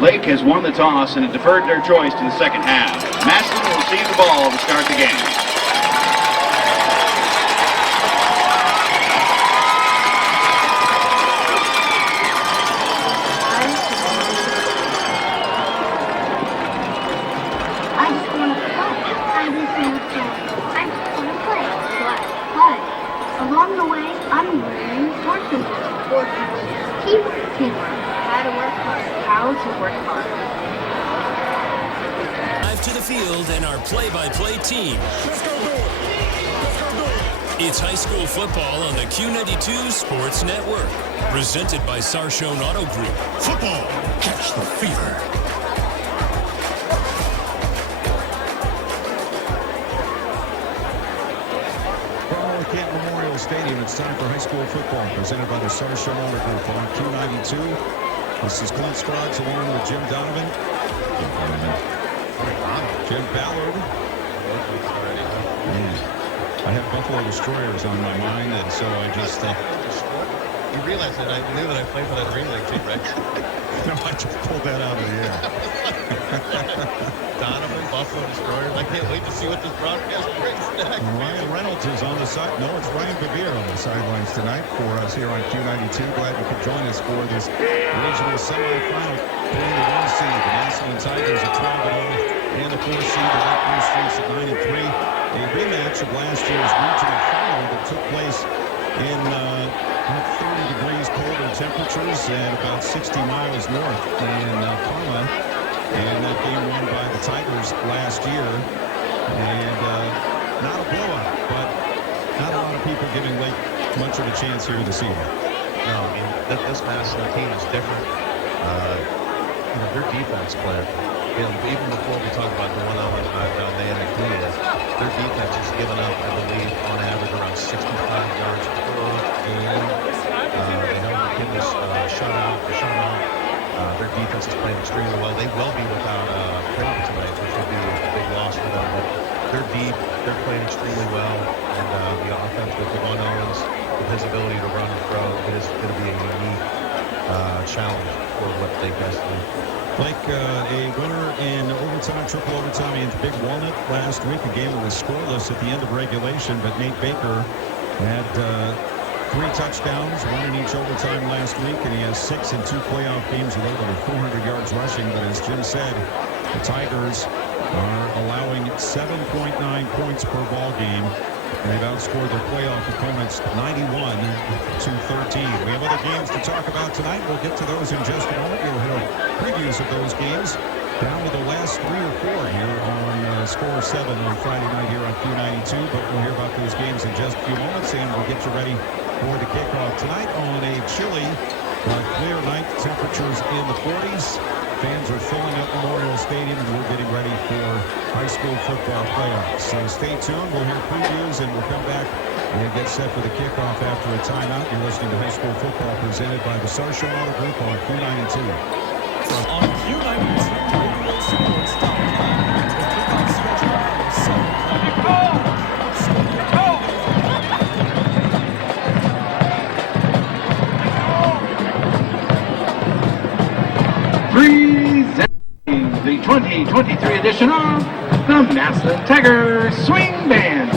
Lake has won the toss and has deferred their choice to the second half. Massillon will receive the ball to start the game. Along the way, I'm learning working teamwork, how to work hard. Drive to the field and our play-by-play team. Let's go do it. It's high school football on the Q92 Sports Network. Presented by Sarshone Auto Group. Football, catch the fever. Camp Memorial Stadium. It's time for high school football presented by the Sarshone Auto Group on Q92. This is Clint Scroggs along with Jim Donovan. Jim Ballard. I have Buffalo Destroyers on my mind, and so I just... You realize that I knew that I played for that Green League team, right? No, I just pulled that out of the air. Donovan, Buffalo Destroyers. I can't wait to see what this broadcast brings next. Ryan Reynolds is on the side. No, it's Ryan Bevere on the sidelines tonight for us here on Q92. Glad you could join us for this regional semifinal between the 1 seed, the Massillon Tigers at 12-0, and the 4 seed, the Lake Blue Streets at 9-3. A rematch of last year's regional final that took place in 30 degrees colder temperatures and about 60 miles north in Parma. And that game won by the Tigers last year. And not a blowout, but not a lot of people giving Lake much of a chance here this evening. No, I mean, this Massillon team is different. Their defense player, even before we talk about the one on Van McLean, their defense has given up, I believe, on average around 65 yards per game. McKinley's shut out. Their defense is playing extremely well. They will be without Creighton tonight, which would be a big loss for them. But they're deep. They're playing extremely well. And the offense with Devon Owens, with his ability to run and throw, it is going to be a unique challenge for what they best do. Like a winner in overtime, triple overtime against Big Walnut last week. A game that was scoreless at the end of regulation, but Nate Baker had 3 touchdowns, 1 in each overtime last week, and he has 6 in 2 playoff games with over 400 yards rushing. But as Jim said, the Tigers are allowing 7.9 points per ball game. And they've outscored their playoff opponents 91-13. We have other games to talk about tonight. We'll get to those in just a moment. You'll hear previews of those games down to the last 3 or 4 here on Score 7 on Friday night here on Q92. But we'll hear about those games in just a few moments, and we'll get you ready for the kickoff tonight on a chilly but clear night. Temperatures in the 40s. Fans are filling up Memorial Stadium, and we're getting ready for high school football playoffs. So stay tuned. We'll hear previews, and we'll come back and get set for the kickoff after a timeout. You're listening to high school football presented by the Sarshone Auto Group on Q92. On Q92, Radio Sports.com. The kickoff schedule is 7 o'clock. Presenting the 2023 edition of the Massillon Tigers Swing Band.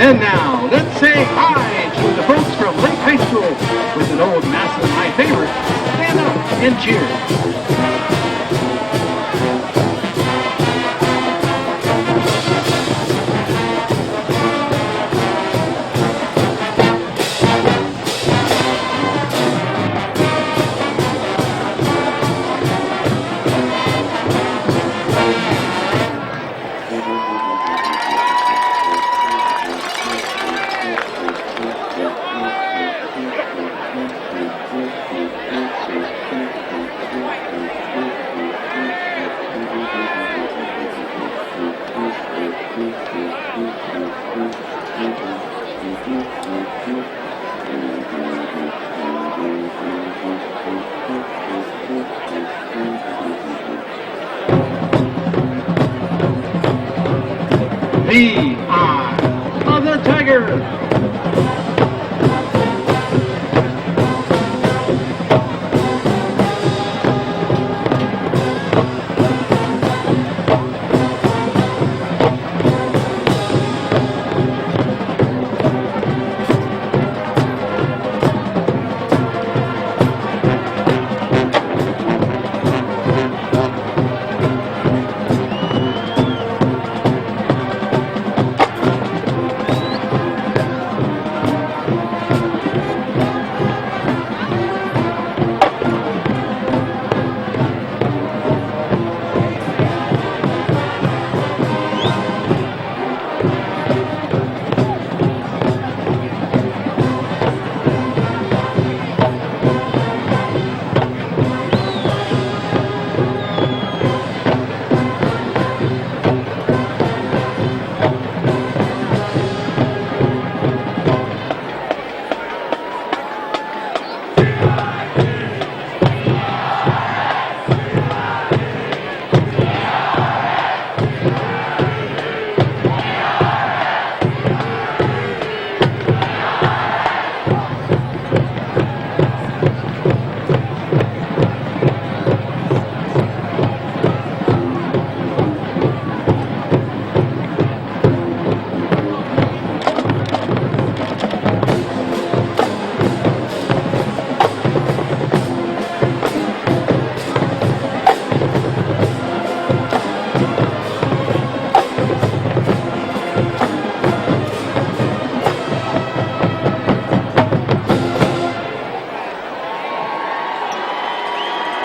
And now, let's say hi to the folks from Lake High School with an old Massillon High favorite. Stand up and cheer. The eye of the tiger.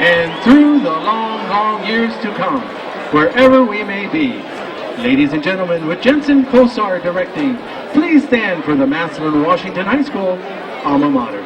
And through the long, long years to come, wherever we may be, ladies and gentlemen, with Jensen Kosar directing, please stand for the Massillon Washington High School alma mater.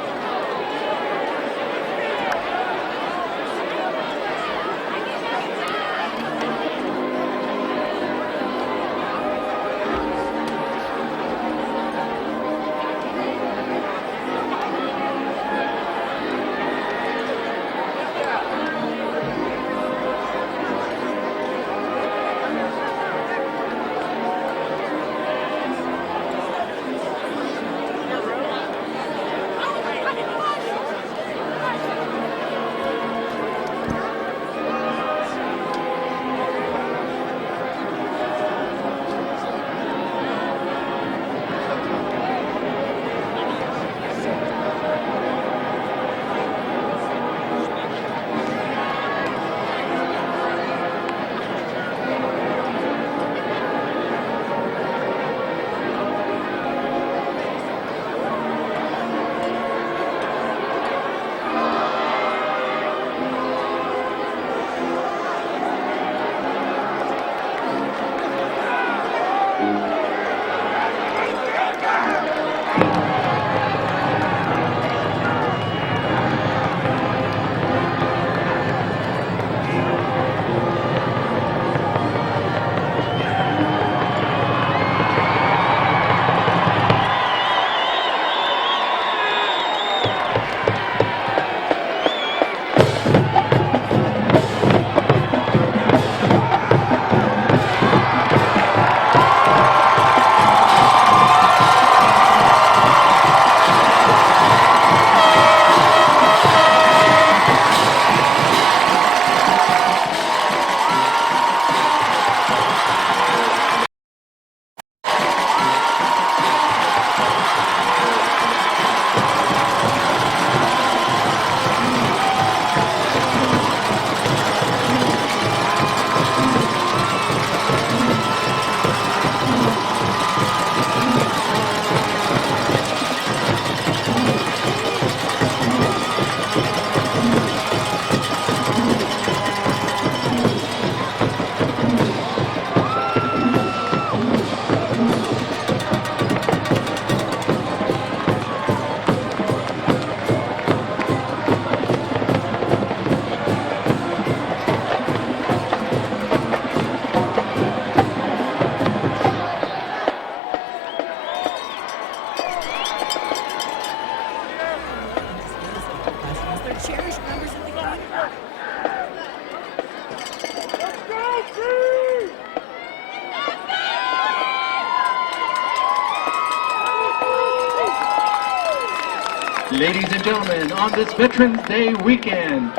Ladies and gentlemen, on this Veterans Day weekend,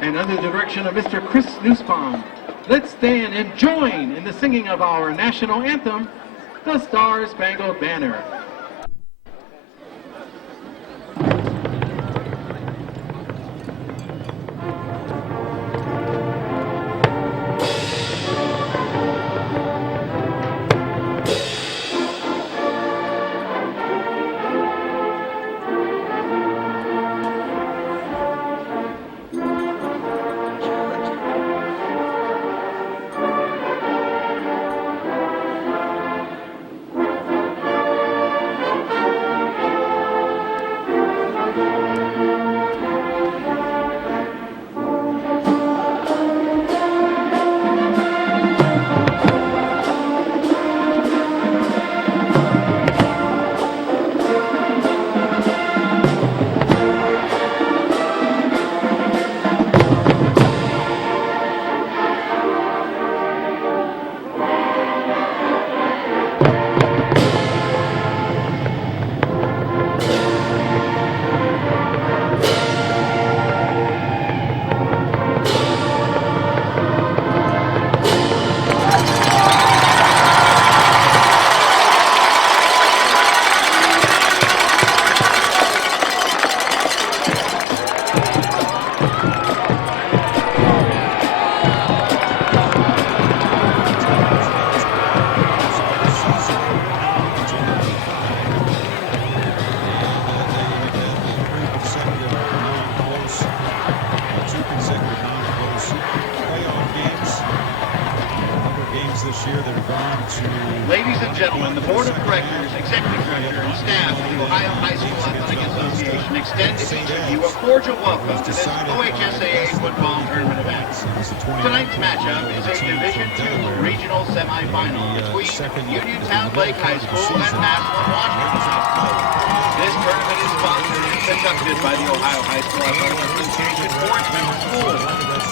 and under the direction of Mr. Chris Nussbaum, let's stand and join in the singing of our national anthem, the Star-Spangled Banner. Ladies and gentlemen, the Board of Directors, Executive Director, and staff of the Ohio High School Athletic Association extend to each of you a cordial welcome to this OHSAA football tournament event. Tonight's matchup is a Division II regional semifinal between Uniontown Lake High School and Massillon, Washington. This tournament is sponsored and conducted by the Ohio High School Athletic Association for its member schools.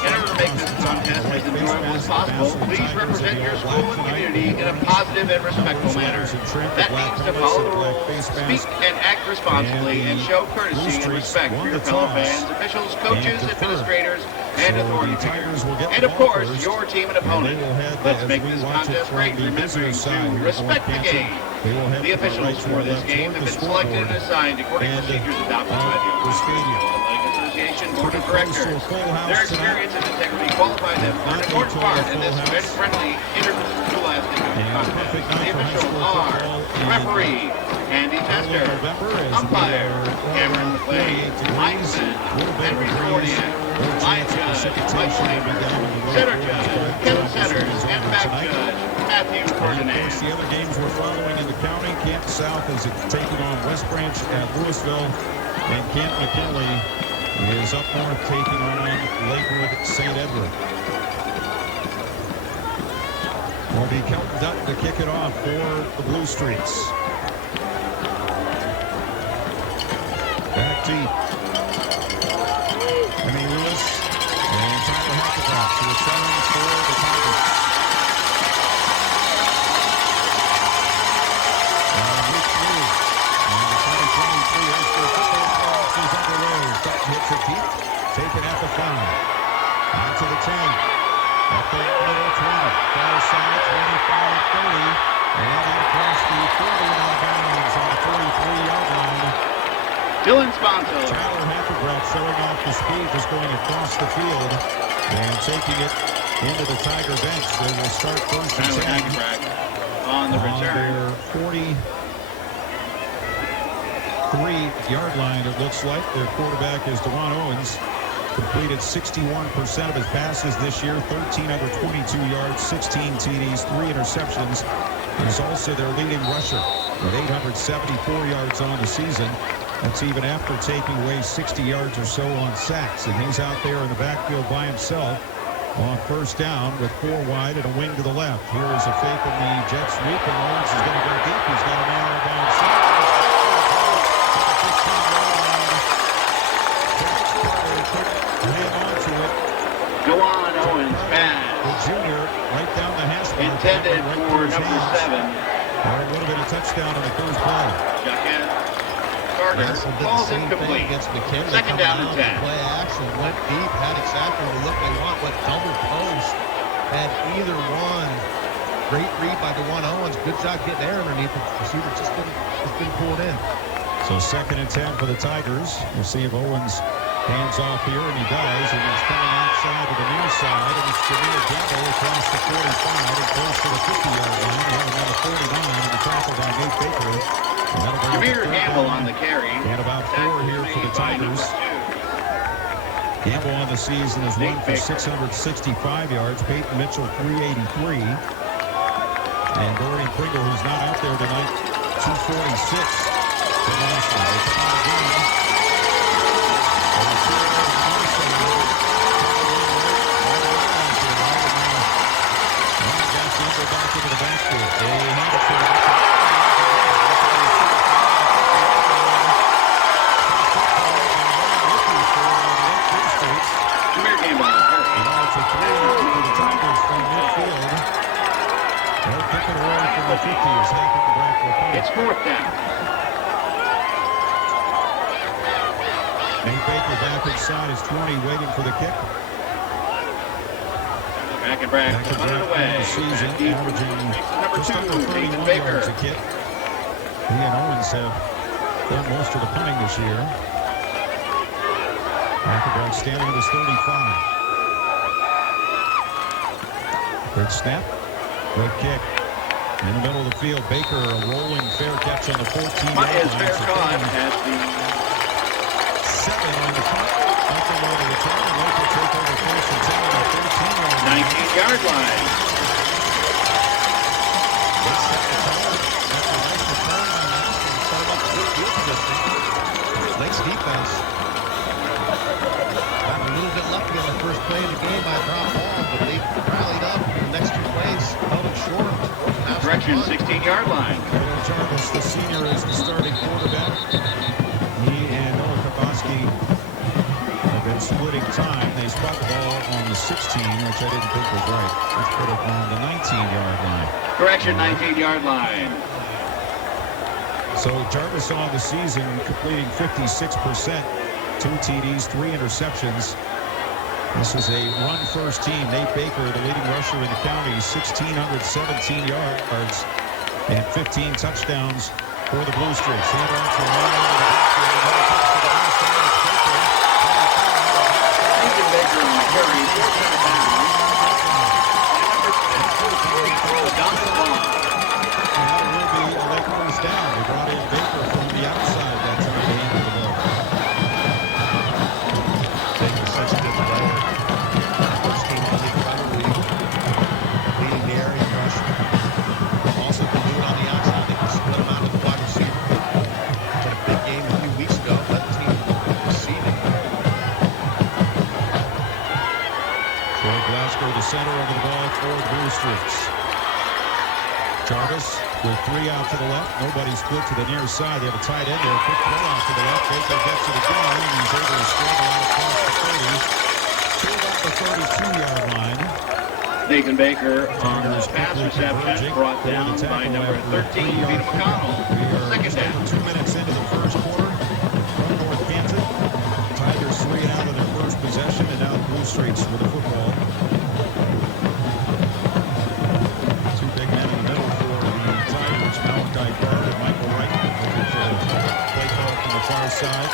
In order to make this contest as enjoyable as possible, please represent your school and community in a positive and respectful manner. That means to follow the rules, speak and act responsibly, and show courtesy and respect for your fellow fans, officials, coaches, administrators, and authority figures. And of course, your team and opponent. Let's make this contest great, remembering to respect the game. The officials for this game have been selected and assigned according to procedures adopted by the Ohio Athletic Association Board of Directors. Their experience and integrity qualify them for an important part in this event-friendly interscholastic contest. The officials are referee Andy Tester, umpire Cameron McLean, linesman Henry Cordian, line judge Mike Slater, center judge Kevin Setters, and back judge Matthew Ferdinand. The other games we're following in the county. Camp South is taking on West Branch at Louisville, and Camp McKinley is up north taking on Lakewood St. Edward. Will be Kelton Dutton to kick it off for the Blue Streets. Back deep. Emmy Lewis and Tyler Hackenbach to return for the Tigers. Hits a deep, taken at the 5. Onto the 10. Up the middle, 20. Far side, 25-30. And across the 40 out of bounds on the 43-yard line. Dylan Sponso. Tyler Hackenbach showing off the speed, just going across the field and taking it into the Tiger bench. They will start first and 10 on the return. On their 43-yard line, it looks like. Their quarterback is DeJuan Owens. Completed 61% of his passes this year, 13 under 22 yards, 16 TDs, 3 interceptions. He's also their leading rusher with 874 yards on the season. That's even after taking away 60 yards or so on sacks. And he's out there in the backfield by himself on first down with 4 wide and a wing to the left. Here is a fake in the jet sweep, and Owens is going to go deep. He's got a man on down side. DeJuan Owens pass. The junior right down the hash mark. Intended for number 7. Or it would have been a touchdown on the first play. Jacquez. Carter Massillon did the falls same thing incomplete. against McKinley. Second down and 10. Play action, went deep, had exactly the look they want, went double post, had either one. Great read by DeJuan Owens. Good job getting there underneath. The receiver just been pulled in. So 2nd and 10 for the Tigers. We'll see if Owens hands off here, and he does, and he's coming outside to the near side, and it's Jameer Gamble across the 45 and close to the 50-yard line. We have another 49 and the tackle by Nate Baker. Jameer Gamble on the carry. And about 4 here for the Tigers. Gamble on the season has run for 665 yards. Peyton Mitchell 383. And Dorian Pringle, who's not out there tonight, 246 for Massillon. They come out again. Back into the backfield. They hand it to Jameer Gamble on the carry. and now it's a 3 for the Tigers from midfield. They'll kick it away from the 50 as Hackett back for a It's 4th down. Nate Baker back inside his 20, waiting for the kick. Back and back, Back to put it back away. in the season, Back deep. averaging Number just under 2, 31 Nathan Baker. yards a kick. He and Owens have done most of the punting this year. Hackett standing at his 35. Good snap. Good kick. In the middle of the field, Baker, a rolling fair catch on the 14-yard line. Is fair caught at the 7 on the front. Nothing on the return. And Local take over first and 10 on the 13-yard line. 19-yard line. They set the tone. That's a nice return on Massillon. Start up good field position. Nice defense. Got a little bit lucky on the first play of the game by a drop ball, but they rallied up. The next 2 plays held it short. Correction, 16-yard line. Jarvis, the senior, is the starting quarterback. He and Noah Kaboski have been splitting time. They spot the ball on the 16, which I didn't think was right. Let's put it on the 19-yard line. Correction, 19-yard line. So Jarvis on the season completing 56%. 2 TDs, 3 interceptions. This is a run-first team. Nate Baker, the leading rusher in the county, 1,617 yards and 15 touchdowns for the Blue Streaks. Hand off to Nathan Baker on the carry, 4 down. Donald Long. And that will be a late first down. They brought in Baker from the outside that time to handle the ball. Baker's such a good player. First team in the league, probably leading the area rush. Also can do it on the outside. They can split him out of the wide receiver. Had a big game a few weeks ago. Led the team receiving. Troy Glasgow, the center of the ball for the Blue Streaks. Jarvis with 3 out to the left. Nobody split to the near side. They have a tight end there. Quick throw out to the left. Baker gets it again, and he's able to scramble out across the 30. To about the 32-yard line. Nathan Baker on the pass reception, brought down by number 13, Vito McConnell. Second down. 2 minutes into the first quarter. From North Canton. Tigers 3 out of their first possession, and now the Blue Streaks with the football. 2 big men in the middle for the Tigers. Malachi Bard and Michael Wright looking for a play call from the far side.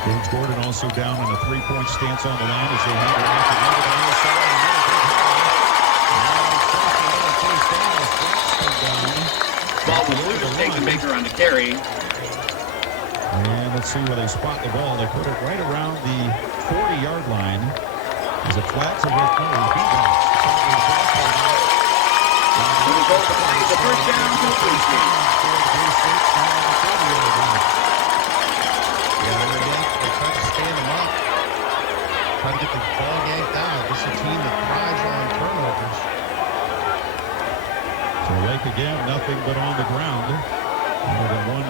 Gage Gordon also down in a 3-point stance on the line as they hand it off to the near side. Ball was loose. Nathan Baker on the carry. And let's see where they spot the ball. They put it right around the 40-yard line. Is it flat? So the first down to the Blue Streaks. Yeah, they tried to stand him up. Try to get the ball yanked out. This is a team that thrives on turnovers. So Lake again, nothing but on the ground. More than one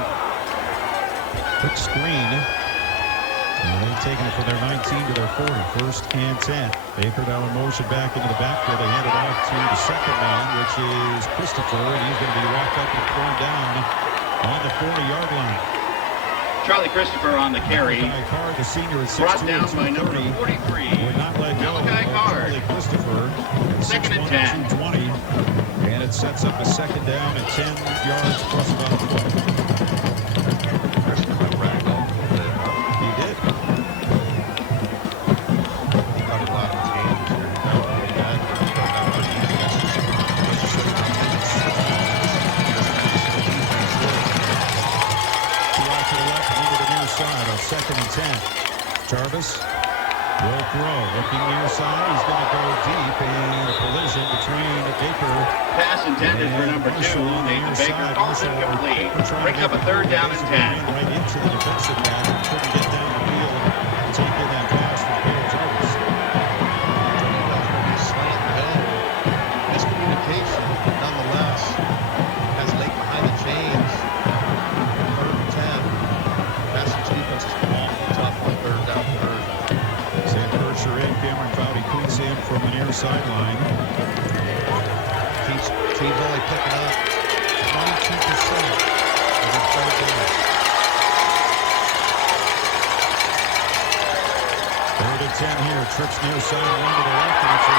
quick screen to They've taken it from their 19 to their 40. First and 10. Baker now in motion back into the backfield. They hand it off to the second man, which is Christopher, and he's going to be walked up and thrown down on the 40-yard line. Charlie Christopher on the carry. Carr, the senior, at 6'2", Brought down by number 230. 43. Would not let go. Malachi Carr. Charlie Christopher. Second and 10. 220. And it sets up a second down at 10 yards plus about a foot. Christopher ragdoll. He did. He got a lot of games here. To the left and into the near side on second and 10. Jarvis will throw. Looking near side. He's going to go deep in a collision between Baker. Pass intended for number 2. Nathan Baker calls it complete. Brings up a third down and 10. Right into the defensive back. Couldn't get down the field and take in that pass from Bill Jarvis. Slant go. Miscommunication, nonetheless, has Lake behind the chains. Third and 10. Message defense is awful tough on third down conversion. Sam Kircher in. Cameron Fowdy cleans in from the near sideline. Team's only picking up 22% of their third down. Third and 10 here. Trips near side, one to the left, and it's a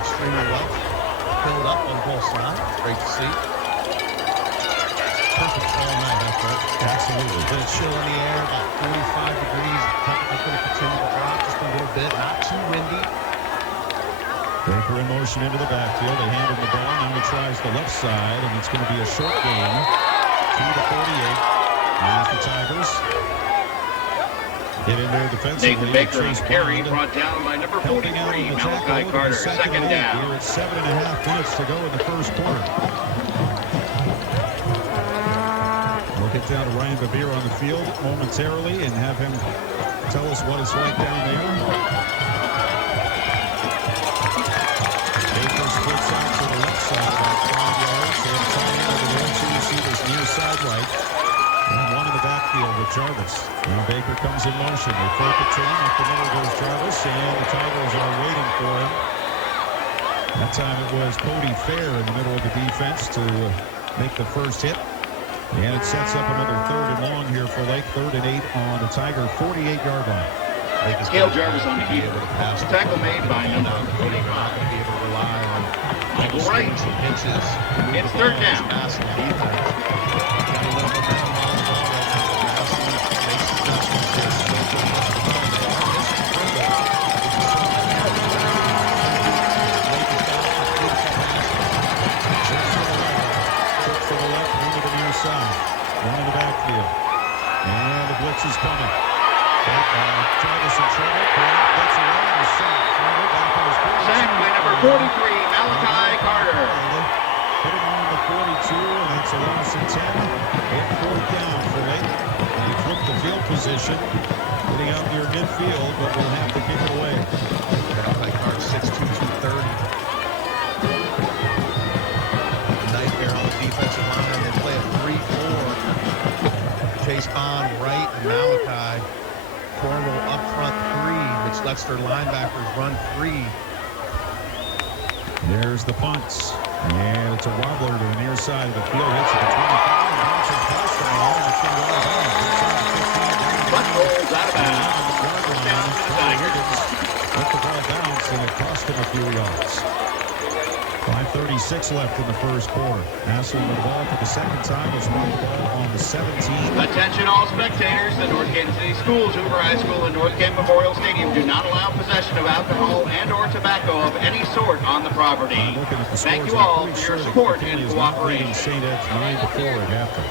extremely well. Filled up on both sides. Great to see. Perfect fall night effort. Absolutely. Bit of chill in the air, about 45 degrees. Temperature's going to continue to drop just a little bit. Not too windy. Baker in motion into the backfield. They hand him the ball. Now he tries the left side, and it's going to be a short game. 2 to 48. As the Tigers get in there defensively. Nathan Baker on carry, brought down by number 43, Malachi Carter. Second down. Here at 7.5 minutes to go in the first quarter. We'll get down to Ryan Bevere on the field momentarily and have him tell us what it's like down there. Baker splits out to the left side about 5 yards. They have tight end over there. Two receivers near side right. And one in the backfield with Jarvis. Now Baker comes in motion. They flip it to him. Up the middle goes Jarvis, and the Tigers are waiting for him. That time it was Cody Fair in the middle of the defense to make the first hit. And it sets up another third and long here for Lake. 3rd and 8 on the Tiger 48-yard line. Cale Jarvis on the keeper. Tackle made by number 45. Not going to be able to rely on Michael Wright. Inches. It's third down. Passing defense. One in the backfield. And the blitz is coming. Jarvis in trouble. Gets away and is sacked. Sacked by number 43, Malachi Carter. Put him on the 42, and that's a loss of 10. And 4th down for Lake. And he flipped the field position. Getting out near midfield, but will have to kick it away. Malachi Carter, 6'2", 230. Nightmare on the defensive line. They play a 3-4. Chase Bond, Wright, and Malachi. Cornwall up front 3, which lets their linebackers run free. There's the punts. And it's a wobbler to the near side of the field. Hits at the 25. And bouncing past the line. It's going to go out of bounds. Inside the 15. But rolls out of bounds. Down to the Tigers. Let the ball bounce, and it cost him a few yards. 5:36 left in the first quarter. Massillon with the ball for the second time. Has won the ball on the 17. Attention all spectators. The North Kansas City Schools, Hoover High School, and North Canton Memorial Stadium do not allow possession of alcohol and or tobacco of any sort on the property. Thank you all for your support and cooperation. St. Ed's 9-4 at halftime.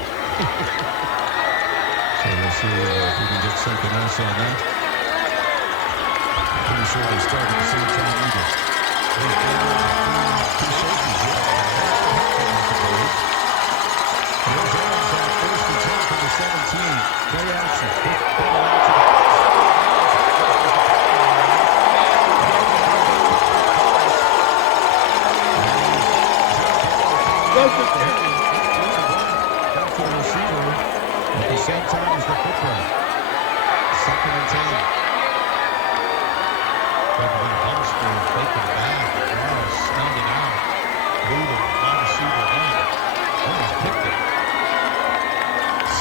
So we'll see if we can get something else on that. Pretty sure they started at the same time either. two safeties here. Here's Evans on first and 10 from the 17. Play action. Quick ball out to the back to the receiver at the same time as the football. 2nd and 10. Huntsville taking back. Morris standing out. Moving. Wide receiver in. Almost picked it.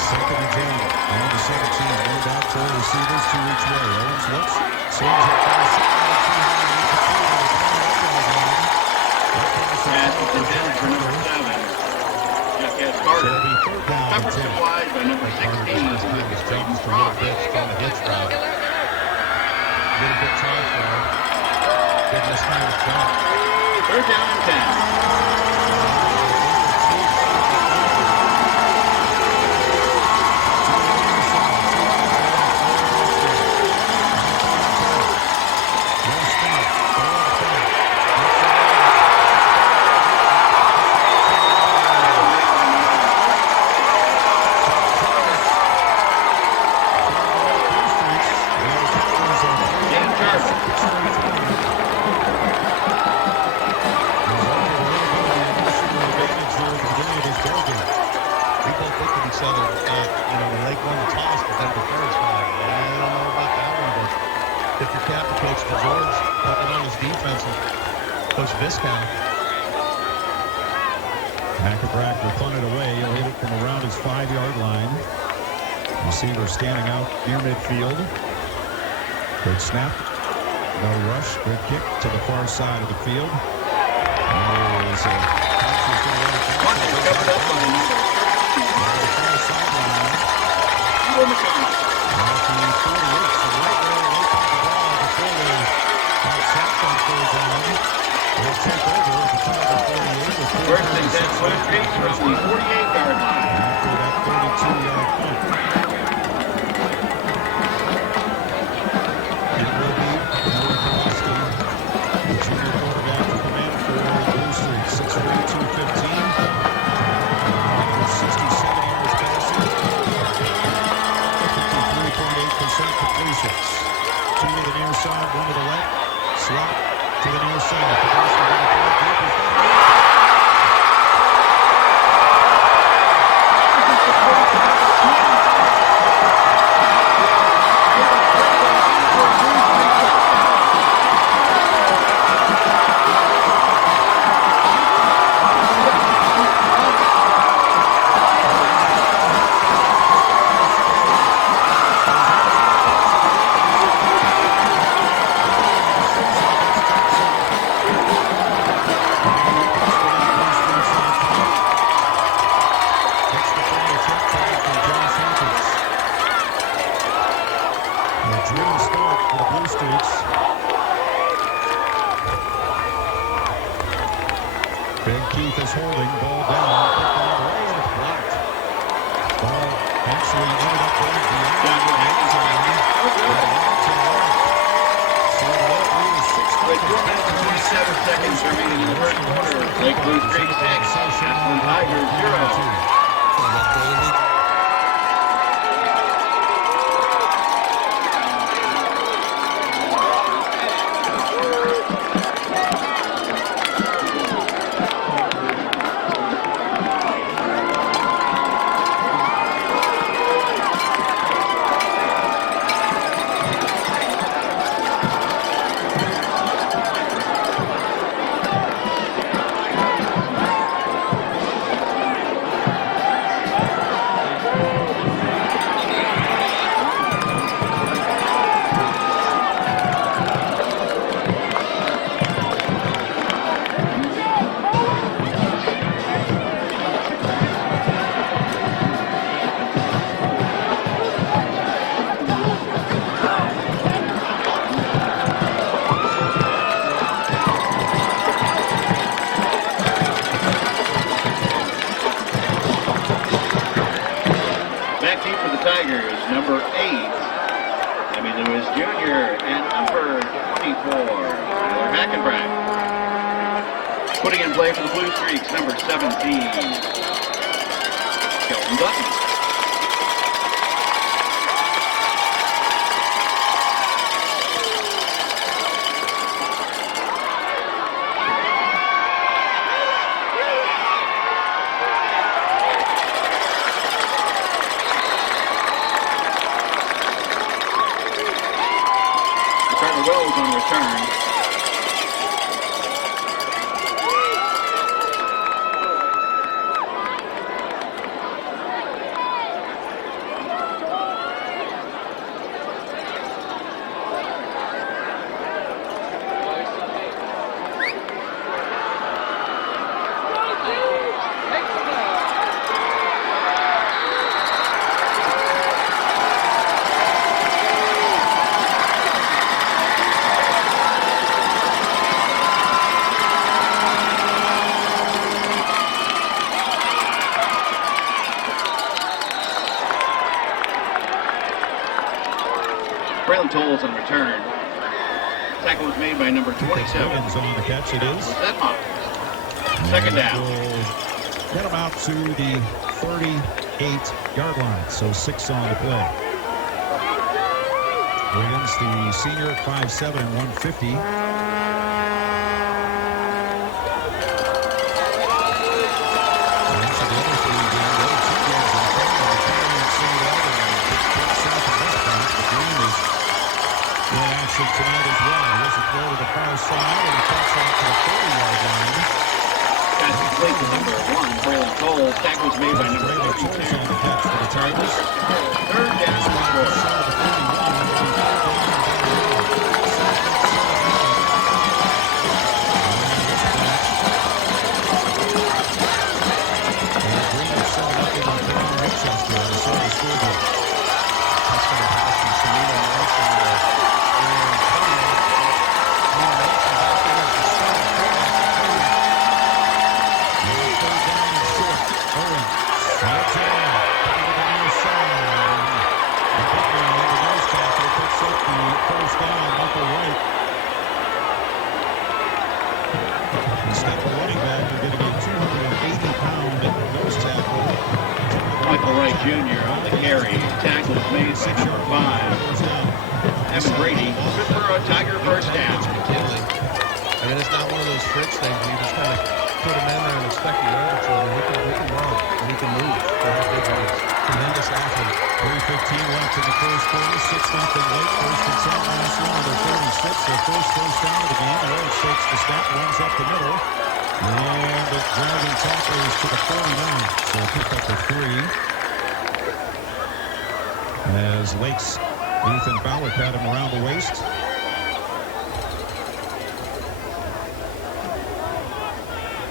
2nd and 10. On the 17. One back, 4 receivers, 2 each way. Owens looks. Swings it to the Pass is intended for number 7. Jackass Carter. Covered too wide by number 16. James a little bit from the hitch route. A little bit time for him. Giving us time to jump. 3rd down and 10. Hackenbrack will punt it away. He'll hit it from around his 5-yard line. Receiver standing out near midfield. Good snap. No rush. Good kick to the far side of the field. There's a First and 10, Swift Creek from the 48-yard line. After that 32-yard punt. It will be Noah Kowalski, the junior quarterback for the man for Blue Street. 6'3", 215. 67 yards passing. 53.8% completions. 2 to the near side, 1 to the left. Slot to the near side. Kowalski got a throw deep. Is holding, ball down, put that away, and it's blocked. Ball actually ended up going beyond the end zone. With 4 minutes and 27 seconds remaining in the first quarter, Lake Blue Street 6, Massillon Tigers 0. Number 8, Emmy Lewis Jr., and number 24, Tyler Hackenbrack. Putting in play for the Blue Streaks, number 17, Kelton Dutton. Wells on return. Braylon Tolles on return. Tackle was made by number 27. On the catch, it is. Second down. Get him out to the 38-yard line, so 6 on the play. Wiggins, the senior, at 5'7" and 150. Tonight as well. Here's a throw to the far side and a touchdown to the 40-yard line. Pass complete to number 1, Braylon Tolles. Tackle was made by number 32. On the catch for the Tigers. Third down and Jr. on the carry. Tackle is made by number 5. Evan Brady good for a Tiger first down. I mean, it's not one of those tricks things. You just kind of put him in there and expect the overture. And he can run and he can move for how big he is. Tremendous athlete. 3:15 left in the first quarter. 6-0 late. First and 10. Massillon under 36. Their first down of the game. Lawrence takes the snap, runs up the middle. And the driving tackle is to the 49. So pick up the 3. As Lake's Ethan Fowler pat him around the waist.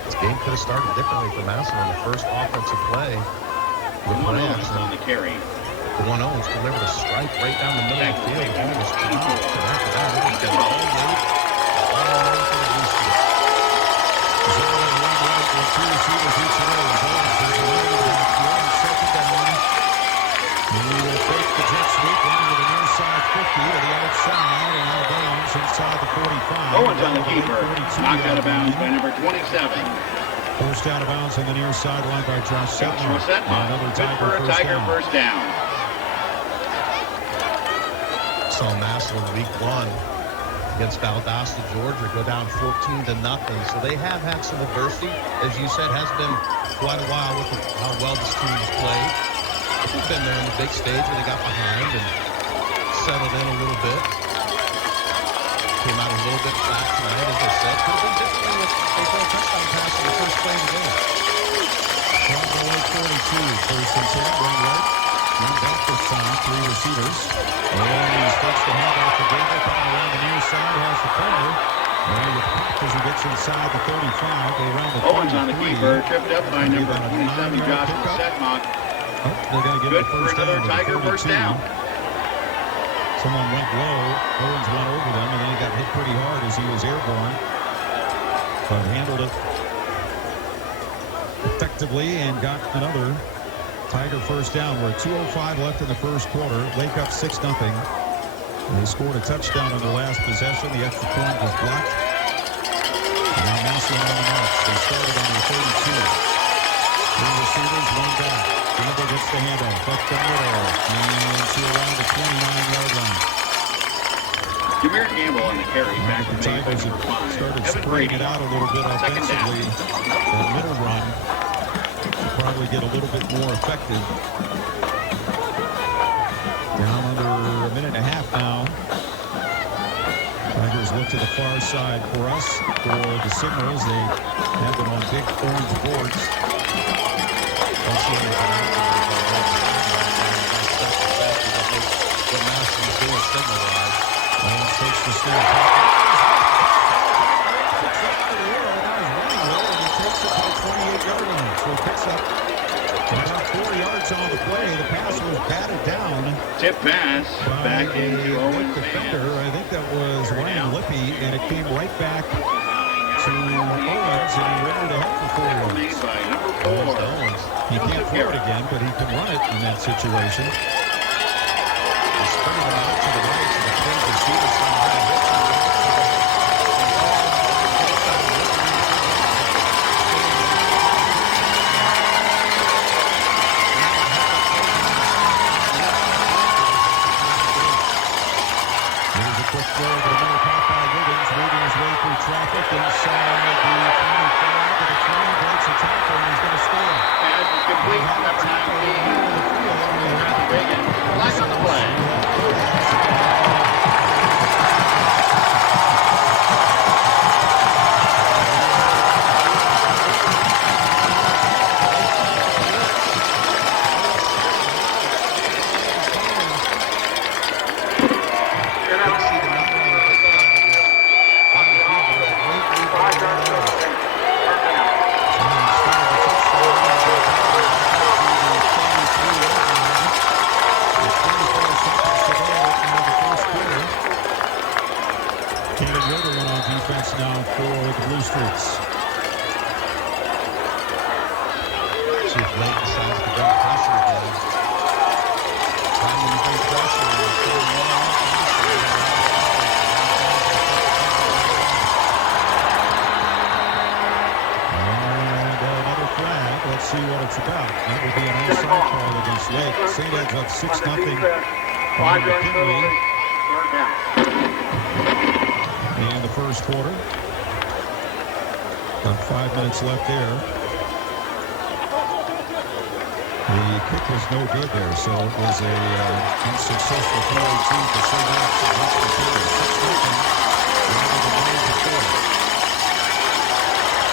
This game could have started differently for Massillon on the first offensive play. With one Owens on the carry. The one Owens delivered a strike right down the middle of the field. Ball was dropped. And after that, it was all late. All right for the Blue Streaks. Zero and one right with 2 receivers each way. Owens is away back one second down. He will fake the jet sweep into the near side 50 to the outside and out of bounds inside the 45. Owens on the keeper. Knocked out of bounds by number 27. Forced out of bounds on the near sideline by Josh Setmar. Another good for a Tiger first down. Saw Massillon week 1 against Valdosta, Georgia, go down 14-0. So they have had some adversity. As you said, has been quite a while with how well this team has played. They've been there on the big stage where they got behind and settled in a little bit. Came out a little bit flat tonight, as I said. Could have been different if they throw a touchdown pass in the first play of the game. From the late 42, first and 10, run right. Run back this time, 3 receivers. And he's fixed the handoff to Gable, coming around the near side, has the corner. And with Pop as he gets inside the 35, they round the 33. Owens on the keeper, tripped up by number 27, Joshua Setmar. Oh, they're going to give good the first for another down. Tiger first down. Someone went low. Owens went over them, and then he got hit pretty hard as he was airborne. But handled it effectively and got another Tiger first down. We're at 2:05 left in the first quarter. Lake up 6-0. They scored a touchdown on the last possession. The extra point was blocked. Now Massillon on the march. They started on their 32. Three receivers, one back. Gamble gets the handoff up the middle. And to around the 29-yard line. Jameer Gamble on the carry. Back The to made by Tigers number 5. have started Evan spreading Brady. it out a little bit Second down. offensively. That middle run will probably get a little bit more effective. Down under a minute and a half now. Tigers look to the far side for us for the signals. They have them on big orange boards. What Massillon's doing signal-wise. Lance takes the snap. He takes it to the 28-yard line. So he picks up about 4 yards on the play. The pass was batted down Tip pass. by Back a into good Owen defender. Mann. I think that was Ryan Lippy, and it came right back to Owens, and he ran it ahead for 4 yards. Made by number 4. He can't throw it again, but he can run it in that situation. He's spinning it out to the right to the third receiver side. Here's a quick throw to the middle, caught by Wiggins, weaving his way through traffic inside the 25 to the 20, breaks a tackle, and he's going to score. Pass is complete to number 19. Reagan. Flag on the play. Defense now for the Blue Streaks. See if Lane decides to bring pressure again. Time when you bring pressure, it's going to run off. And another flag. Let's see what it's about. That would be an onside call against Lake. St. Ed's up 6-0 on McKinley in the first quarter. About 5 minutes left there. The kick was no good there, so it was a unsuccessful PAT for St. Ed's against McKinley. 6-0 rather than 9-4.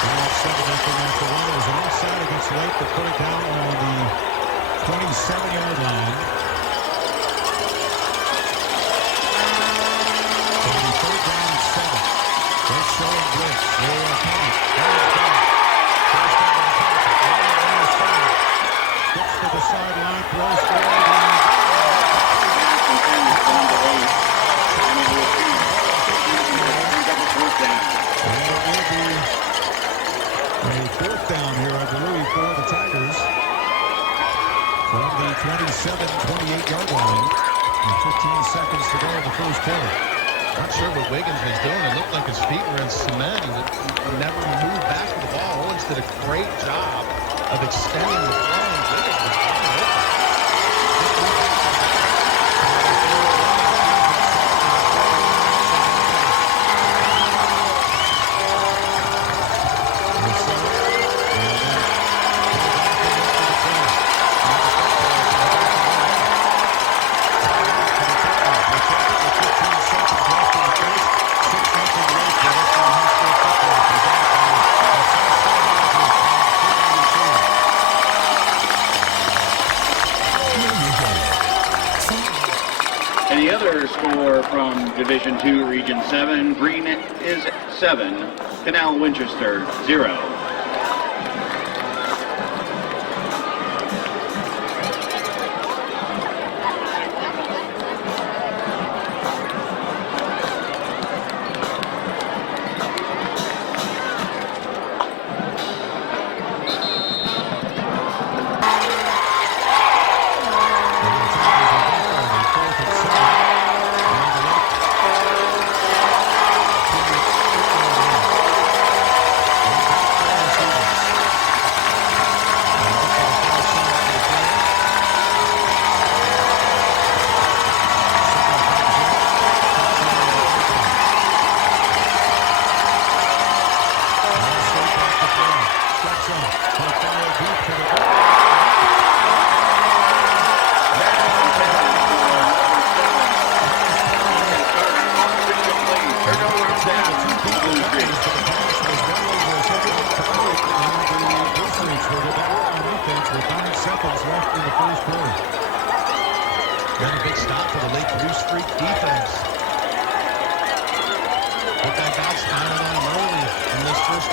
Now it's 7-0 after one. There was an offside against Lake that put it down on the 27-yard line. Third down and 7. Let's show him blitz. They are coming. First down and 10. Gets to the sideline. Throws forward. And it will be a fourth down here, I believe, for the Tigers. From the 27-28-yard line. And 15 seconds to go in the first quarter. Not sure what Wiggins was doing. It looked like his feet were in cement. He never moved back to the ball. Owens did a great job of extending the flow, and Wiggins was wide open. And the other score from Division II, Region 7, Green is 7, Canal Winchester 0.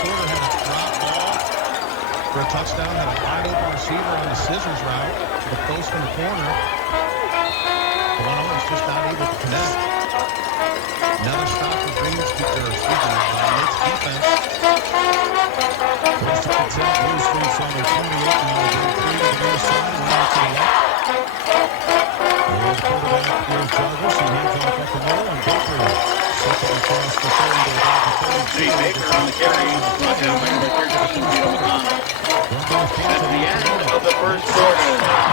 quarter had a drop ball for a touchdown, had a wide open receiver on the scissors route, the post from the corner. Illinois is just not able to connect. Another stop for Nate's defense. First and 10, Blue Streaks on their 28. Now they're going 3 to the near side, 1 out to the left. And quarterback is Jarvis. He hands off up the middle, and Baker slipping across the 30 to about the 32. Nate Baker on the carry. Brought down by number 13, Joe O'Connell. That's the end of the first quarter.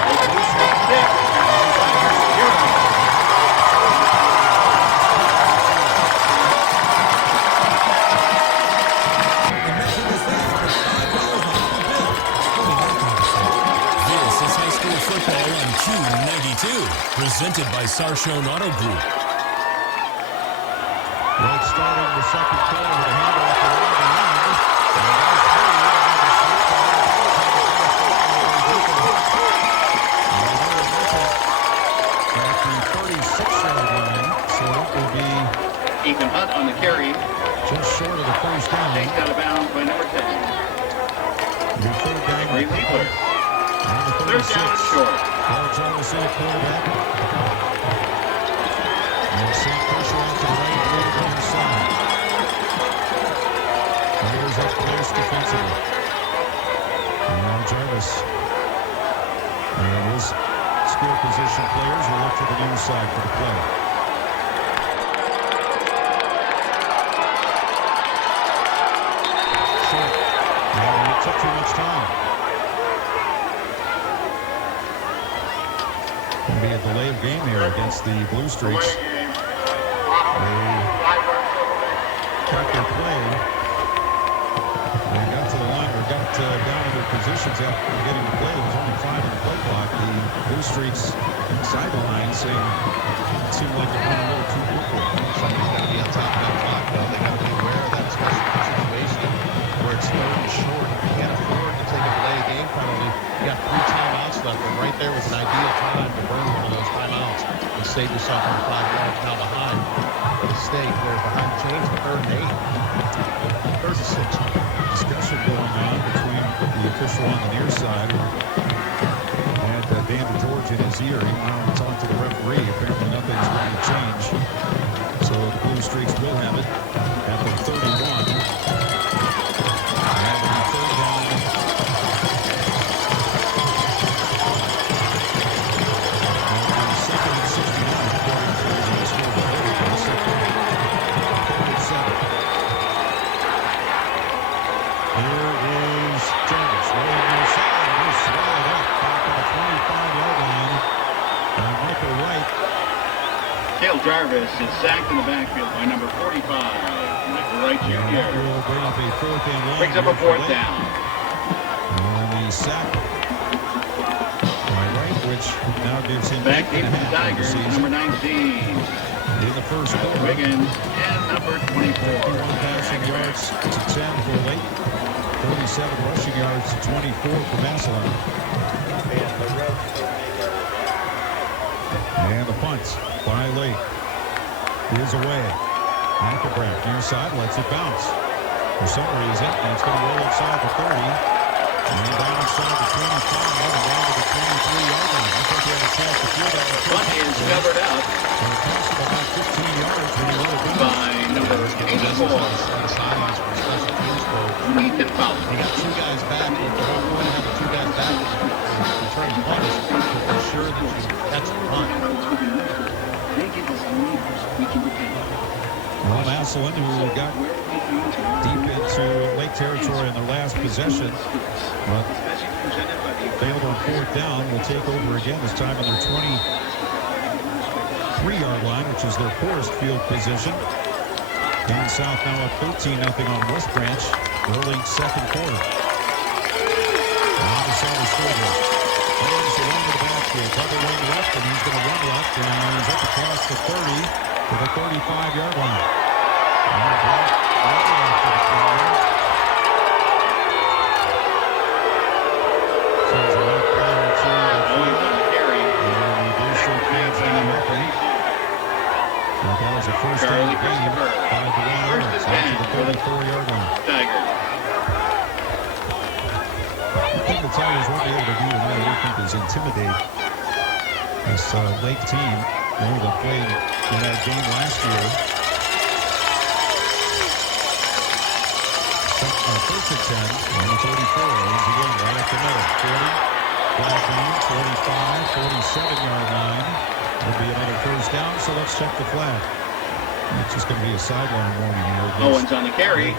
It's Blue Streaks 6. Football on Q92, presented by Sarshone Auto Group. Right, starting the second quarter with a handoff to one of the lines. At the 36-yard line, so that will be Ethan Hunt on the carry. just short of the first down. Taken out of bounds by number 10. Your third down. Ray Liebler. Third down short. Ball Jarvis in at quarterback. And sent pressure out to the right, three to the other side. Raiders up close defensively. And now Jarvis. And his skill position players will look to the near side for the play. Short. And it took too much time. Be a delay of game here against the Blue Streaks. They got their play. They got to the line or got down to their positions after getting the play. There was only 5 in the play clock. The Blue Streaks inside the line saying it seemed like it went a little too quickly. Somebody's got to be on top of that clock, though. They have to be aware of that, especially in a situation where it's third and short. You can't afford to take a delay of game penalty. You got 3 timeouts left, and right there was an ideal time to burn one of those timeouts and save yourself on 5 yards now behind. A mistake where behind change to 3rd and 8. 3rd and 6. Discussion going on between the official on the near side and Dan DeGeorge in his ear. He went out and talked to the referee. Apparently nothing's going to change. So the Blue Streaks will have it at the 31. And on third down. And second and 69 according to the scoreboard. Third and 7. Here is Jarvis. Rolling near side. He's swallowed up back at the 25-yard line. And Michael Wright. Cale Jarvis is sacked in the backfield by number 45, Michael Wright And that Jr. will bring up a 4th and 1. Brings up a 4th down. And the sack by Wright, which now gives him Back 8.5 in the on the Tigers, season. number 19, In the first quarter. Wiggins, and number 24. 51 passing yards to 10 for Lake. 37 rushing yards to 24 for Massillon. And the punt by Lake is away. McElbrack near side, lets it bounce. For some reason, and it's going to roll inside the 30. And down inside the 25 and down to the 23-yard line. I think he had a chance to field that one. Punt is covered up And it cost him about 15 yards when he let it go. by number 84, On the sidelines for special teams vote. Ethan Fowler. You got 2 guys back. The whole point of having 2 guys back is return punt is to ensure that you catch the punt. Well, Massillon, who got deep into Lake territory in their last possession, but failed on 4th down, will take over again, this time on their 23-yard line, which is their poorest field position. Down south now up 13-0 on West Branch, early second quarter. On the center scoreboard. Williams along to the backfield, double wing left, and he's going to run left, and he's up across the 30 to the 35-yard line. And a block right after the corner. Sends a left player to the field. And the blue shirt fans now happy. That was a first down game by the Warriors out to the 34-yard line. Tiger. thing the Tigers won't be able to do tonight, I think, is intimidate this Lake team. They played in that game last year. First and 10, and 34. Once again, right up the middle. 40, flag down, 45, 47-yard line. It'll be another first down, so let's check the flag. It's just going to be a sideline warning here. Owens on the carry.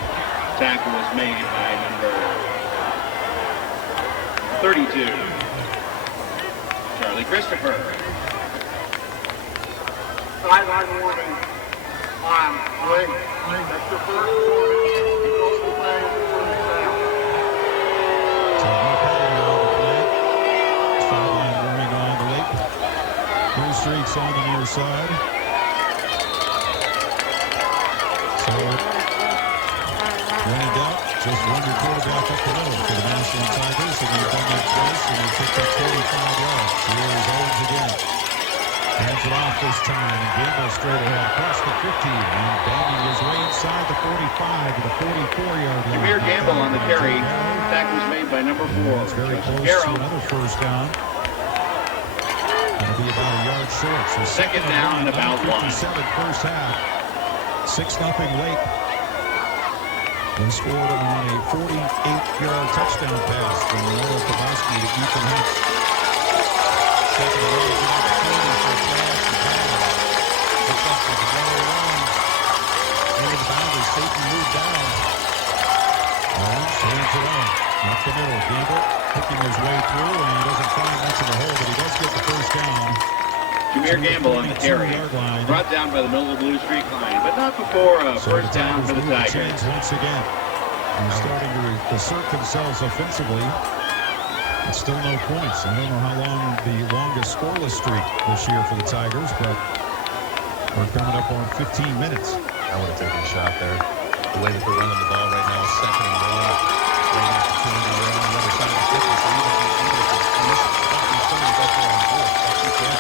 Tackle was made by number 32, Charlie Christopher. Sideline warning on Blake. That's the first warning. So no penalty on the play. Sideline warning on the Lake. Blue streaks on the near side. So when in doubt, just run your quarterback up the middle for the Massillon Tigers, and they've done that twice, and they picked up 45 yards. Here is Owens again. Hands it off this time, and Gamble straight ahead across the 15, and banging his way inside the 45 to the 44-yard line. Jameer Gamble on the carry. Tackle was made by number 4. It's very close to another first down. It'll be about a yard short. So Second down and about 1. 57 first half. 6-0 Lake. They scored on a 48-yard touchdown pass from Noah Kowalski to Ethan Hicks. Second and 8, an opportunity for a pass and pass. Looks like there's a runner around. Into the boundary, Satan moved down. Hands it on. Up the middle. Gamble picking his way through, and he doesn't find much of a hole, but he does get the first down. Jameer Gamble on the carry. Brought down by the middle of the blue streak line, but not before a first down for the Tigers. Once again, they're starting to assert themselves offensively. And still no points. I don't know how long the longest scoreless streak this year for the Tigers, but we're coming up on 15 minutes. I would have taken a shot there. The way that they're running the ball right now, second and 1. Great opportunity right on the other side of the 50. So even if unless somebody's up there on fourth, that's you can.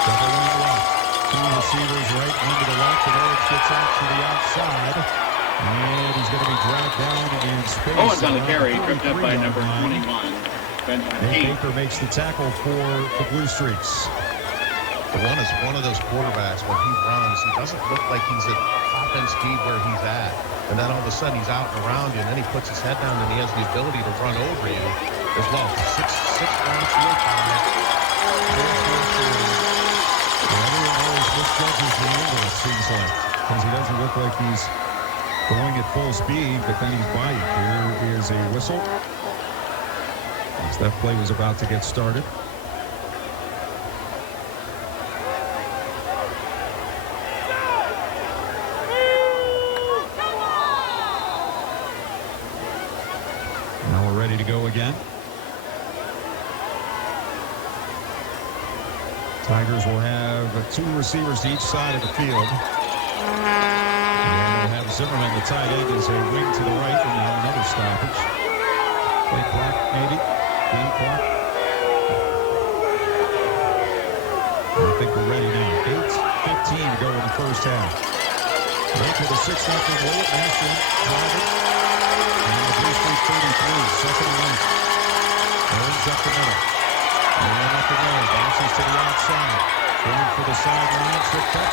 Double on the left. Two receivers right, one to the left, and Owens gets out to the outside. And he's going to be dragged down in space. Owens on the carry, tripped up by number 21, Benjamin Nate King. Baker makes the tackle for the Blue Streaks. The one is one of those quarterbacks, when he runs, he doesn't look like he's at top-end speed where he's at. And then all of a sudden he's out and around you, and then he puts his head down and he has the ability to run over you as well. 6'1", 205. Everyone always misjudges the angle, it seems like, because he doesn't look like he's going at full speed, but then he's by you. Here is a whistle as that play was about to get started. Now we're ready to go again. Tigers will have two receivers to each side of the field. And we'll have Zimmerman, the tight end, as a wing to the right, and now another stoppage. Play clock, maybe. Game clock. I think we're ready now. 8:15 to go in the first half. Right to the 6-0 lead. Massillon drive it. And the Blue Streak 33, second and 8. Owens up the middle. And up the middle. Bounces to the outside. Going for the sideline. Tripped up.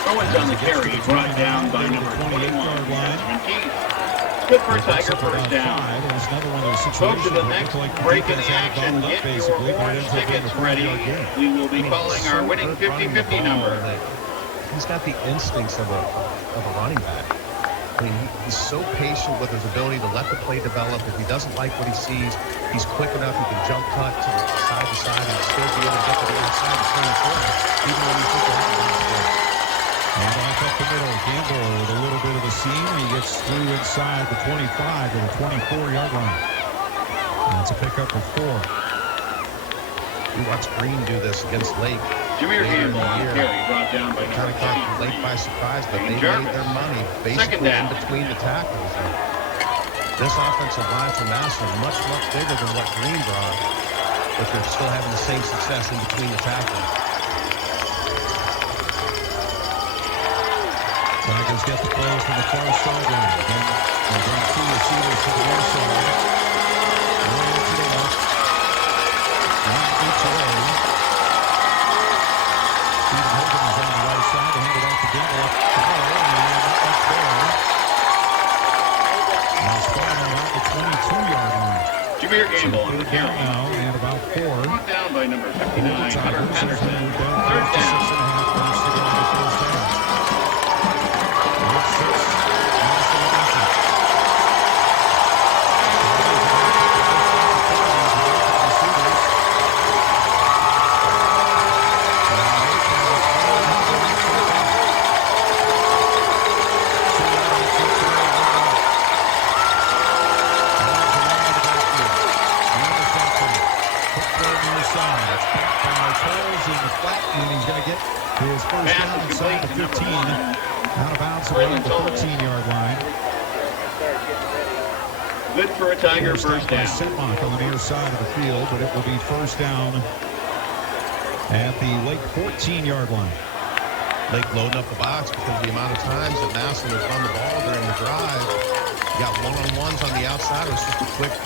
Owens on the carry, brought down by number 21, Benjamin King. Good for a Tiger first down. Go to the next break in the action. Get your orange tickets ready. We will be calling our winning 50-50 number. He's got the instincts of a running back. I mean, he's so patient with his ability to let the play develop. If he doesn't like what he sees, he's quick enough. He can jump cut to the side and still be able to get to the outside and swing forward, even when you think they have to. And off up the middle, Gamble with a little bit of a seam. He gets through inside the 25 to the 24-yard line. That's a pickup of 4. We watched Green do this against Lake. Jameer Gamble on the carry, brought down by Kind number of caught Lake by surprise, but they Jarvis. made their money basically in between the tackles. And this offensive line for Massillon much bigger than what Green brought, but they're still having the same success in between the tackles. Tigers get the ball from the far sideline. Then they bring two receivers to the near side. Severe gamble on the carry. Now, and about 4. Brought down by number 59, Hunter Patterson. Third Third down. 6.5 minutes to go in the first half. His first down inside the 15. Out of bounds around the 14-yard line. Good for a Tiger first down. Sedmock on the near side of the field, but it will be first down at the Lake 14-yard line. Lake loading up the box because of the amount of times that Massillon has run the ball during the drive. You got one-on-ones on the outside. It was just a quick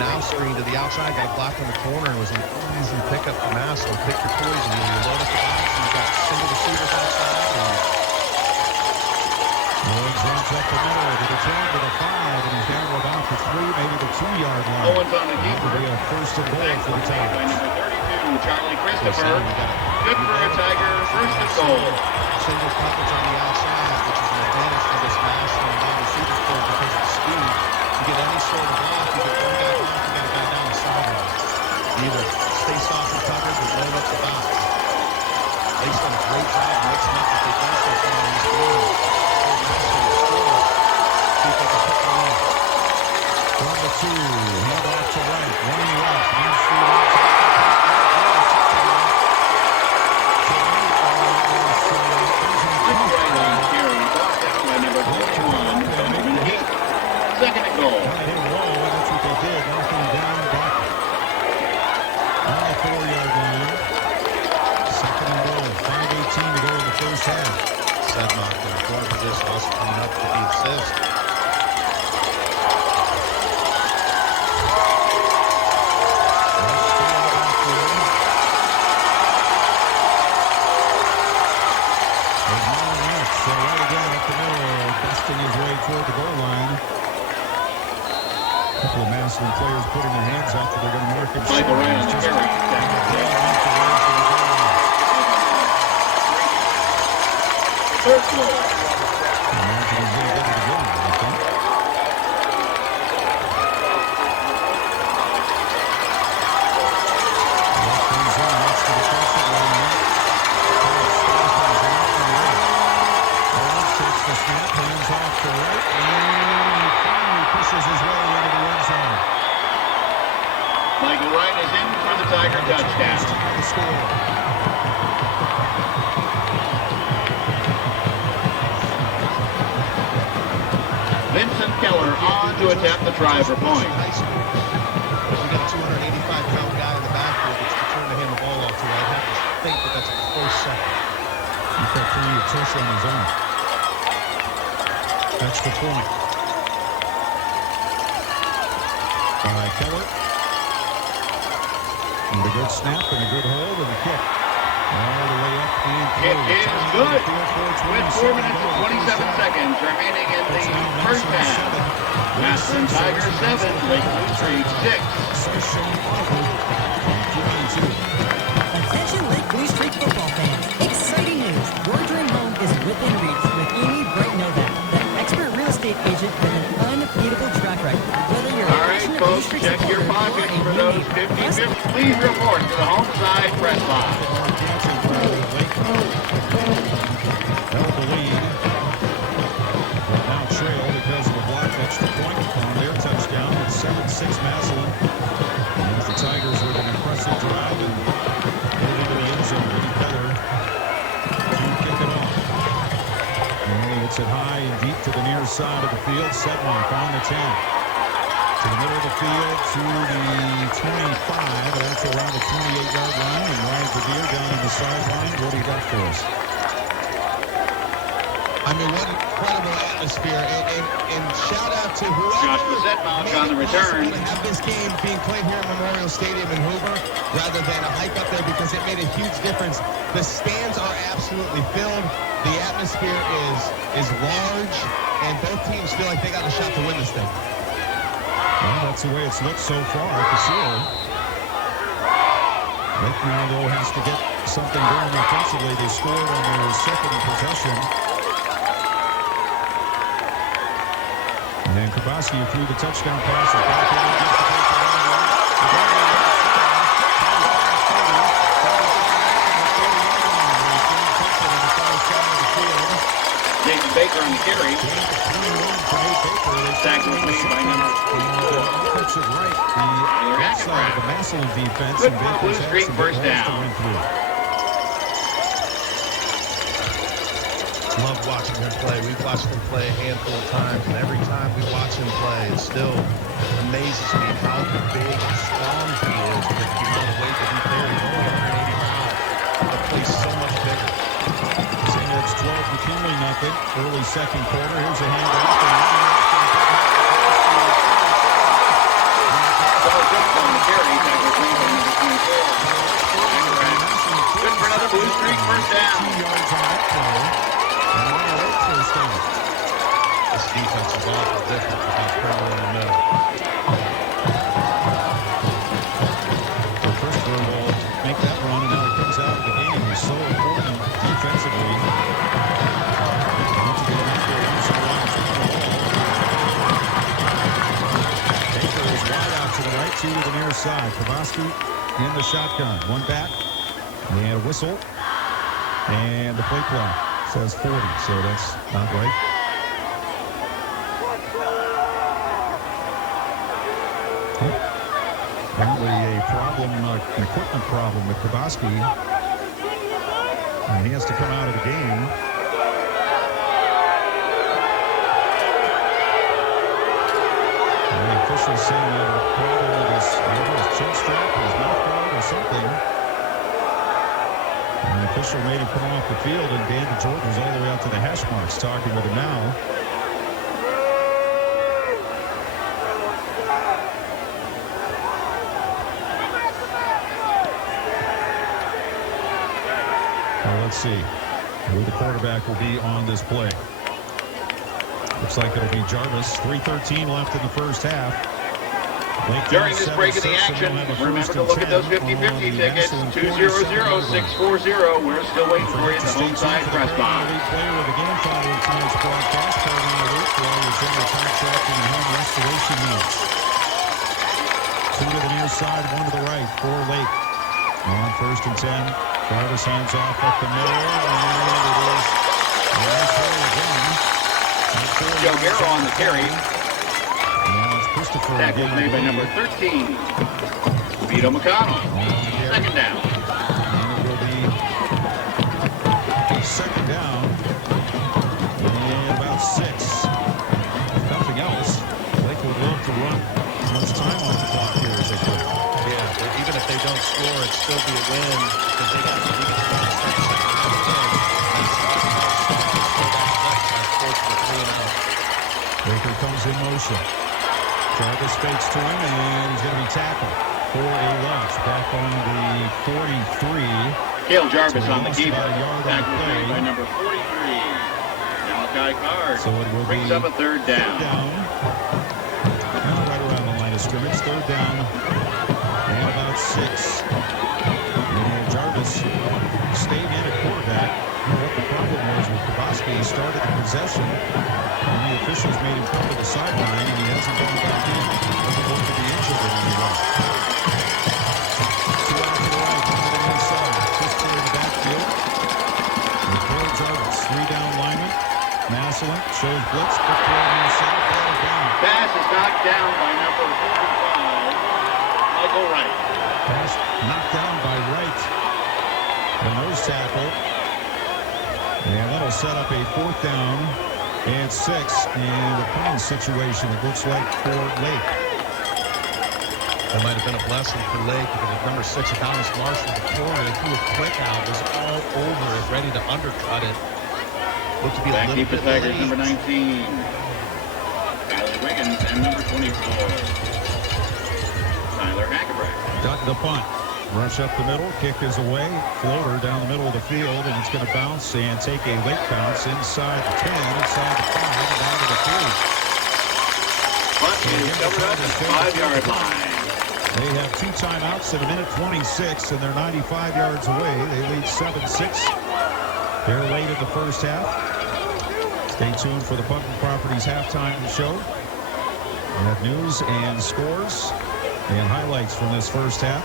now screen to the outside. Got a block in the corner. It was an easy pickup for Massillon. Pick your poison. You load up the box. You've got single receivers outside. Owens runs up the middle to the 10 to the 5, and he's down to about the 3, maybe the 2-yard line. Owens on the keeper. That'll be a first and goal for the By Tigers. number 32, Charlie Christopher. Good for a Tiger first and goal. Single coverage on the outside, which is an advantage for this Massillon wide receivers corps because of speed. You get any sort of block, you get one guy off, you got a guy down the sideline. You either stay soft and covered or load up the box. They've done a great job mixing up what they've done so far in this game. From the 2, hand off to right, running left, Second and goal. That didn't roll, and that's what they did. Knocking down back on the 4-yard line. Second and goal. 5:18 to go in the first half. Sedmock in the corner position also coming up to the assist. So right again up the middle, busting his way toward the goal line. A couple of Massillon players putting their hands up, but they're going to mark him. Michael Ryan on the carry. Third goal. Imagine he's going to get it again, I think. The snap, hands off to right, and he finally pushes his way into the end zone. Michael Ryan is in for the Tiger touchdown. The score. Vincent Keller on to attempt the try for point. We got a 285-pound guy in the backfield that's returning to hand the ball off to. I have to think that that's a close second. He's got plenty of tush on his own. That's the point. By Keller. And a good snap and a good hold and a kick. All the way up and through. It is good. With 4 minutes and 27 seconds remaining in the first half. Massillon Tigers 7, Lake Street 6. Attention Lake Blue Street football fans. Exciting news. Your dream home is within reach with Amy Bright Novak, the expert real estate agent with an undefeatable track record. Whether you're All right, folks, check your pockets for those 50-50. Please report to the home side press box. Held the lead. But now trail because of the block extra point on their touchdown. It's 7-6 Massillon. As the Tigers with an impressive drive and get it into the end zone. Eddie Keller to kick it off. And he hits it high and deep to the near side of the field. Sedmock on the 10. To the middle of the field to the 25. That's around the 28-yard line. And Ryan Verdier down on the sideline. What do you got for us? I mean, what an incredible atmosphere. And shout out to Josh whoever Sedmock made on the it return. possible to have this game being played here at Memorial Stadium in Hoover rather than a hike up there because it made a huge difference. The stands are absolutely filled. The atmosphere is large, and both teams feel like they got a shot to win this thing. Well, that's the way it's looked so far for sure. Lake now, though, has to get something going offensively. They scored on their second possession. And Krabowski threw the touchdown pass. Jason Baker on the carry. Sack was made by number 4. Offensive right, the right side of the Massillon defense. Good for Blue Streak, first down. Love watching him play. We've watched him play a handful of times, and every time we watch him play, it still amazes me how big and strong he is with the amount of weight that he carries. Only 180 pounds, but plays so much bigger. It's 12 McKinley, nothing. Early second quarter. Here's a handoff. Good for another Blue Streak first down. 2 yards on that play. And 108 first down. This defense is awful different without Kerwin in the middle. Well, Christopher will make that run, and now he comes out of the game. He's so important defensively. Baker is wide out to the right, two to the near side. Krabowski in the shotgun. One back. And a whistle. And the play clock says 40, so that's not right. Apparently a problem, an equipment problem with Krabowski. And he has to come out of the game. And the officials saying that a problem with his chin strap or his mouth guard or something. And the official made him come off the field, and Danny Jordan's all the way out to the hash marks talking with him now. Well, let's see who the quarterback will be on this play. Looks like it'll be Jarvis. 3:13 left in the first half. During this break of the action, remember to look at those 50-50 tickets, 200-640. We're still waiting for you at the home side press box. Player of the game following tonight's broadcast, program of the week for all your general contracting and home restoration needs. Two to the near side, one to the right for Lake. On 1st and 10, Jarvis hands off up the middle, and it is again. Joe Garrow on the carry. Christopher that was made by number 13, Vito McConnell. Second down. And it will be second down. And about 6. If nothing else, Lake would love to run as much time on the clock here as they could. Yeah, but even if they don't score, it'd still be a win because they got to lead it to the second Baker comes in motion. Jarvis fakes to him, and he's going to be tackled for a loss. Back on the 43. Cale Jarvis on the keeper. Tackle made by number 43. Malachi Card. So it will brings be up a third down. Right around the line of scrimmage. Third down. And about 6. And Jarvis stayed in at quarterback. What the problem was with Krabowski, he started the possession, and the officials made him come to the sideline, and he hasn't gone back in. Doesn't look to be injured in any way. Two out to the right, one to the inside. Just clear the backfield. And Cale Jarvis, 3 down lineman. Massillon shows blitz, quick throw inside, battle down. Pass is knocked down by number 45, Michael Wright. Pass knocked down by Wright. The nose tackle. And that'll set up a 4th down and 6. And a punting situation, it looks like, for Lake. That might have been a blessing for Lake because number 6, Adonis Marshall, the corner, he threw a quick out, was all over it, ready to undercut it. Looked to be a little bit late. Number 19, Tyler Wiggins, and number 24, Tyler Hackebrack. Duck the punt. Rush up the middle, kick is away, floater down the middle of the field, and it's going to bounce and take a late bounce inside the 10, inside the 5, and down to the 3. Punt covered up at the 5-yard line. They have 2 timeouts in a minute 26, and they're 95 yards away. They lead 7-6. They're late in the first half. Stay tuned for the Putnam Properties halftime show. We have news and scores and highlights from this first half.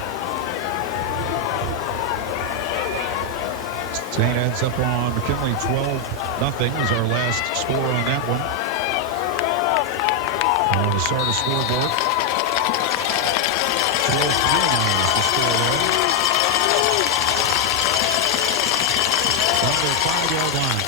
St. Ed's up on McKinley 12-0 is our last score on that one. On the start of scoreboard. 12-3 now is the score there. On their 5-yard line.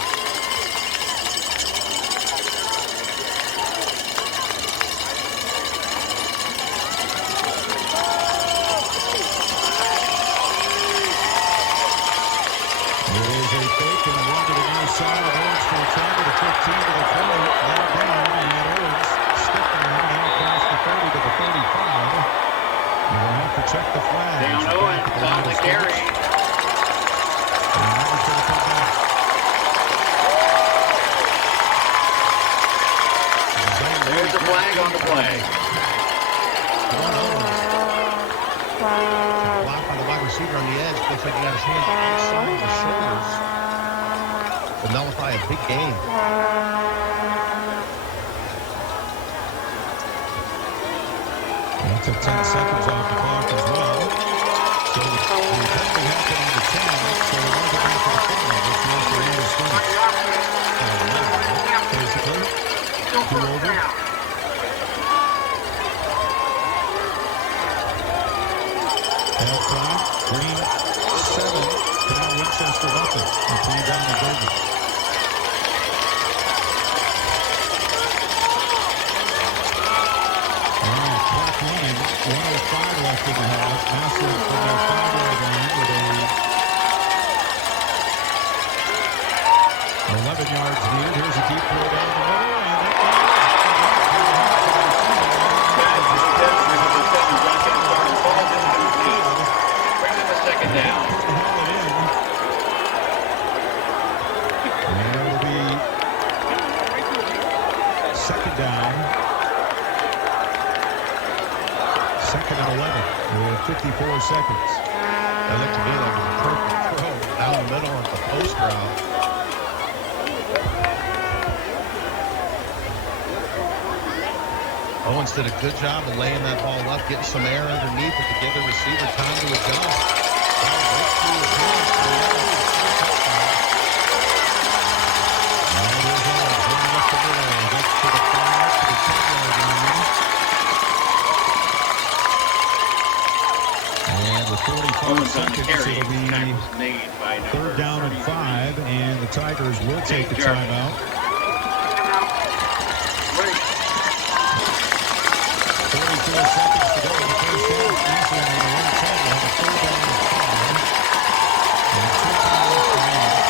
Side of Owens for the travel to 15 to the 20. Now down, and Owens stepping around and across the 30 to the 35. And we'll have to check the flag. Down Owens on the carry. And now he's going to come back. There's the flag on the play. Block by the wide receiver on the edge. Looks like he got his hands outside the shoulders. To nullify a big game. That took 10 seconds off the clock as well. So the penalty happened on the 10, so it wasn't after the final. That's the after end of scrimmage. Basically, 2 over. Halftime, Green 7, Canal Winchester nothing. And 3 down the Golden. Clock running, 1:05 left in the half. Massillon from their 5-yard line with 11 yards needed. Here's a deep throw down the middle, and that Brings him a second down. And it'll be second down. Second and 11 with 54 seconds. That looked to me like a perfect throw down the middle at the post route. Owens did a good job of laying that ball up, getting some air underneath it to give the receiver time to adjust. Right through his hands for the touchdown. Now there's Owens running up the middle. That's to the 5, to the 10-yard line. And with 45 seconds, it'll be 3rd down and 5, and the Tigers will take the timeout. 44 seconds to go in the first half. Massillon on the 110 on the 3rd down and 5. And 2 timeouts remaining.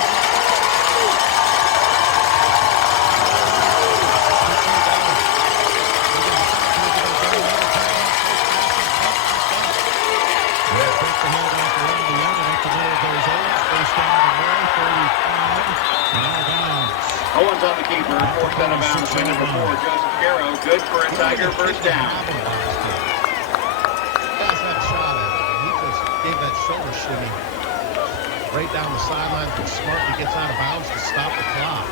Owens on the keeper, forced out of bounds by number 4, Joseph Garrow. Good for a Tiger first down. That's that shot at him. He just gave that shoulder shimmy right down the sideline, but smartly gets out of bounds to stop the clock.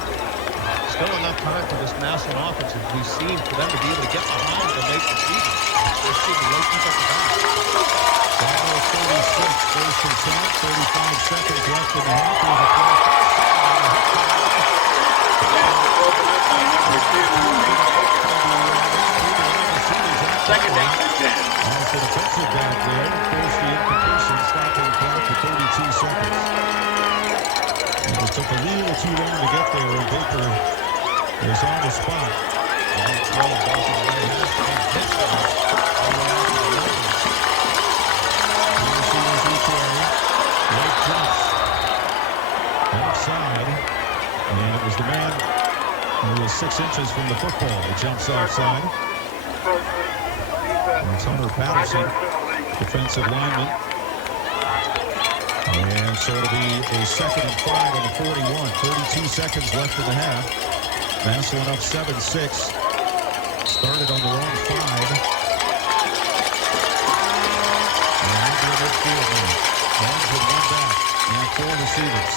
Still enough time for this Massillon offense, as we've seen, for them to be able to get behind the late receiver. They're shooting right deep at the back. Ball 36, first and 10, 35 seconds left in the half. There's a play. Second down and 10. Also defensive back there, forced the incompletion, stopping the clock for 32 seconds. And it took a little too long to get there, and Baker was on the spot. And that throw goes to the right half, and hits him all the way out to the left. Right jumps. Outside. And it was the man who was 6 inches from the football. He jumps offside. It's Hunter Patterson, defensive lineman. And so it'll be a 2nd and 5 on the 41. 32 seconds left in the half. Massillon up 7-6. Started on the wrong side. And into midfield now. Dogs with one back and 4 receivers.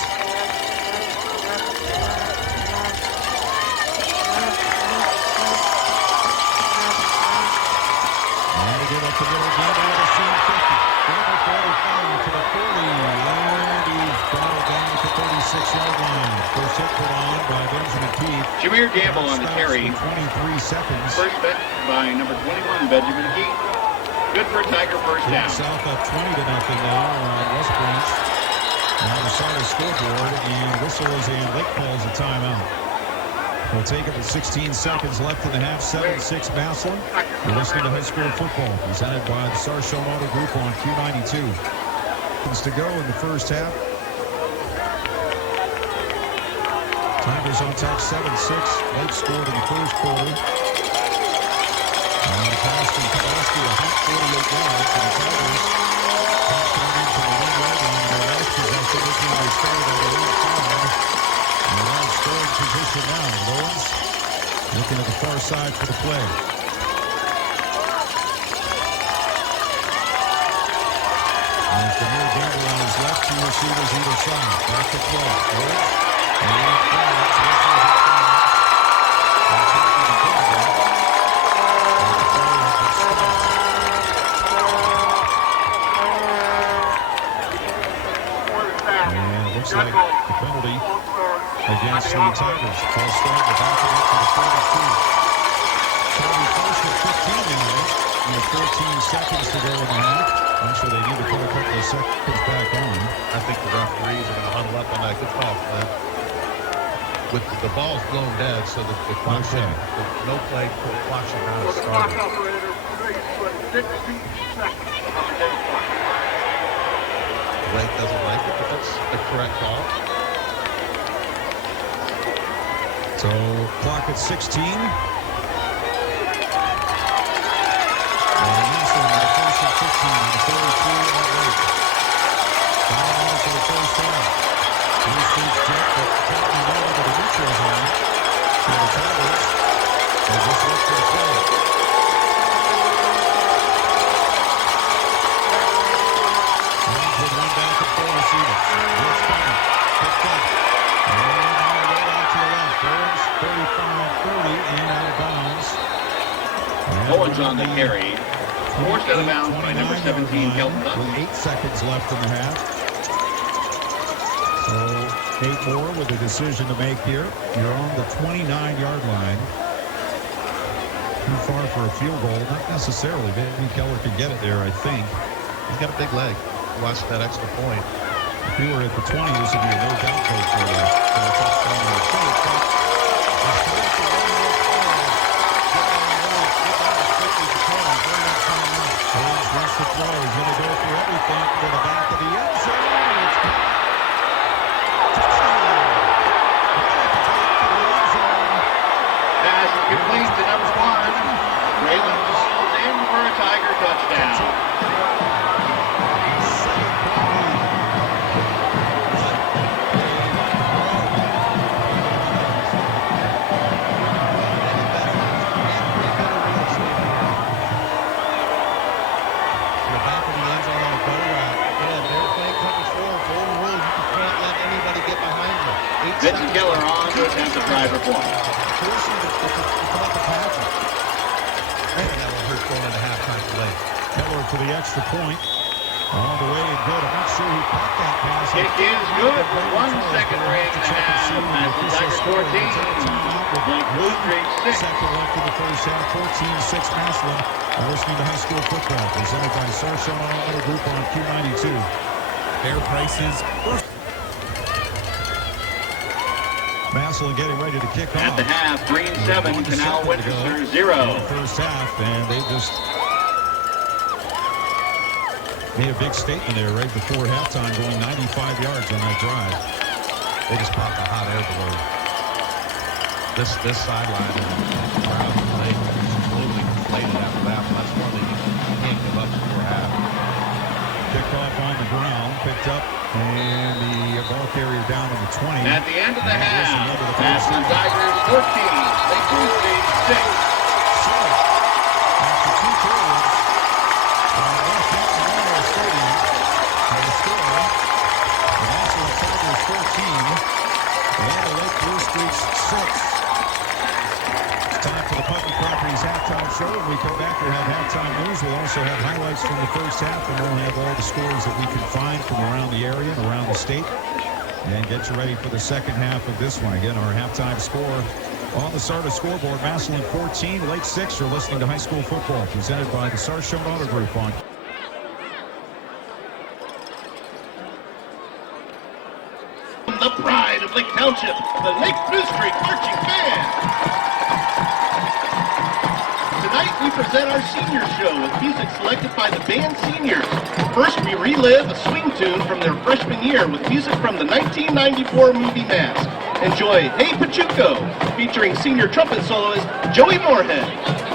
And to get up the middle, Gamble with a seam 50. Gamble 45 to the 40. And he's brought it down to the 36-yard line. First hit put on by Benjamin Keith. Jameer Gamble on the carry. 23 seconds. First bet by number 21, Benjamin Keith. Good for a Tiger first down. South up 20-0 now on West Branch. On the side of the scoreboard, and whistles and Lake calls a timeout. We'll take it with 16 seconds left in the half. 7-6 Massillon. You're listening to high school football presented by the Sarshown Auto Group on Q92. Seconds to go in the first half. Tigers on top 7-6. Lake scored in the first quarter. And pass from Kowalski to Hunt, 48 yards, and the Tigers touchdown into the 1-yard line. Their last possession, looking like they started on the 8-5. And they're in scoring position now. Lowens looking at the far side for the play. And Jameer Gamble on his left, 2 receivers either side. Back to throw. Lowens. And flags. Whistles and flags. And taking the quarterback. And the play has been stopped. And it looks like the penalty against the Tigers. False start, the back of it to the 42. So we first at 15 now, with 14 seconds to go in the half. Actually, they need to put a couple of seconds back on. I think the referees are going to huddle up on that. Good call, Clint. With the ball's blown dead, so the clock should, no play, clock should not have For the clock started. operator, please put 60 seconds on the game clock. Blake doesn't like it, but that's the correct call. So, clock at 16. And Massillon with a first and 15 on the 32 at Lake. 5 minutes for the first down. Two streets jet, but tapping down into the neutral zone. So the Tigers, they just look for the play. Rams with one back and 4 receivers. Blitz coming. Picked up. And right out to the left. Owens, 35-30, and out of bounds. Owens on the carry. Forced out of bounds by number 17, Kelton Dunn. With 8 seconds left in the half. So Nate Moore with a decision to make here. You're on the 29-yard line. Too far for a field goal. Not necessarily. Maybe Keller could get it there, I think. He's got a big leg. Watch that extra point. If he were at the 20, this would be a no-doubt vote for a touchdown or a field goal. Owens wants to throw. He's going to go for everything to the back of the end zone. It's touchdown. Pass is complete to number 1. Raylan falls in for a Tiger touchdown. Vincent Keller on to attempt to try for point. That will hurt going into halftime delay. Keller for the extra point. On the way and good. I'm not sure who caught that pass. Kick is good for 1 second ring and a half. Massillon Tigers 14. Blake Blue Streak 6. Second left in the first half. 14-6 Massillon. You're listening to high school football presented by Sarshown Auto Group on Q92. Fair prices. Massillon getting ready to kick At off. the half, Green 7, Canal Winchester 0. In the first half, and they just made a big statement there right before halftime, going 95 yards on that drive. They just popped a hot air balloon. This sideline and crowd in the lake is completely inflated after that. But that's one that you can't give up before half. Kickoff on the ground, picked up, and the ball carrier down on the 20. At the end of the half, Massillon Tigers 14, Lake Blue Streak 6. Street's 6. Time for the Public Properties halftime show. When we come back, we'll have halftime news. We'll also have highlights from the first half, and we'll have all the scores that we can find from around the area and around the state. And get you ready for the second half of this one. Again, our halftime score on the Sarda scoreboard. Massillon 14, Lake 6. You're listening to high school football presented by the Sarshone Auto Group on the pride of Lake Township, the Lake Blue Streak Marching Band. Tonight we present our senior show with music selected by the band seniors. First we relive a swing tune from their freshman year with music from the 1994 movie Mask. Enjoy Hey Pachuco, featuring senior trumpet soloist Joey Moorhead.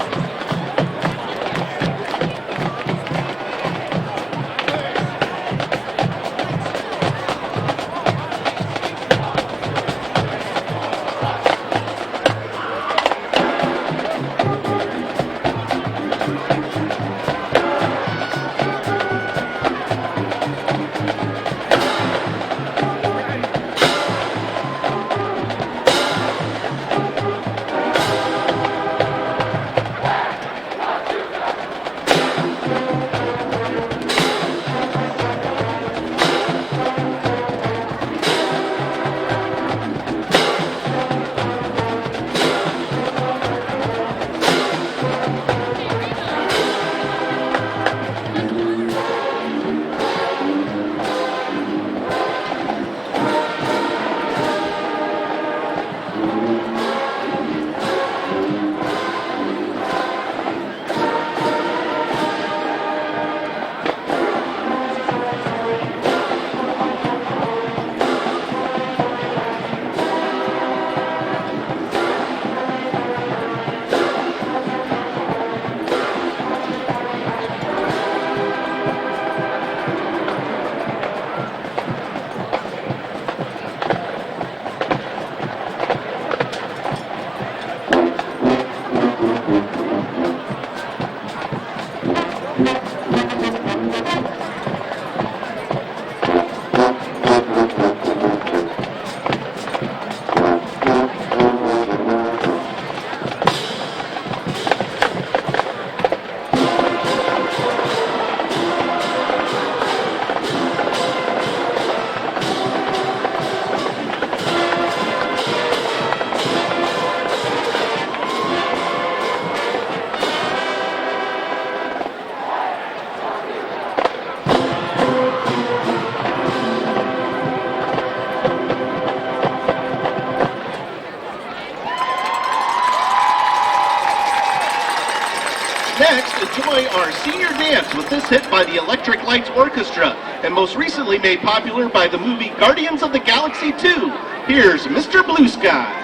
Next, enjoy our senior dance with this hit by the Electric Lights Orchestra, and most recently made popular by the movie Guardians of the Galaxy 2. Here's Mr. Blue Sky.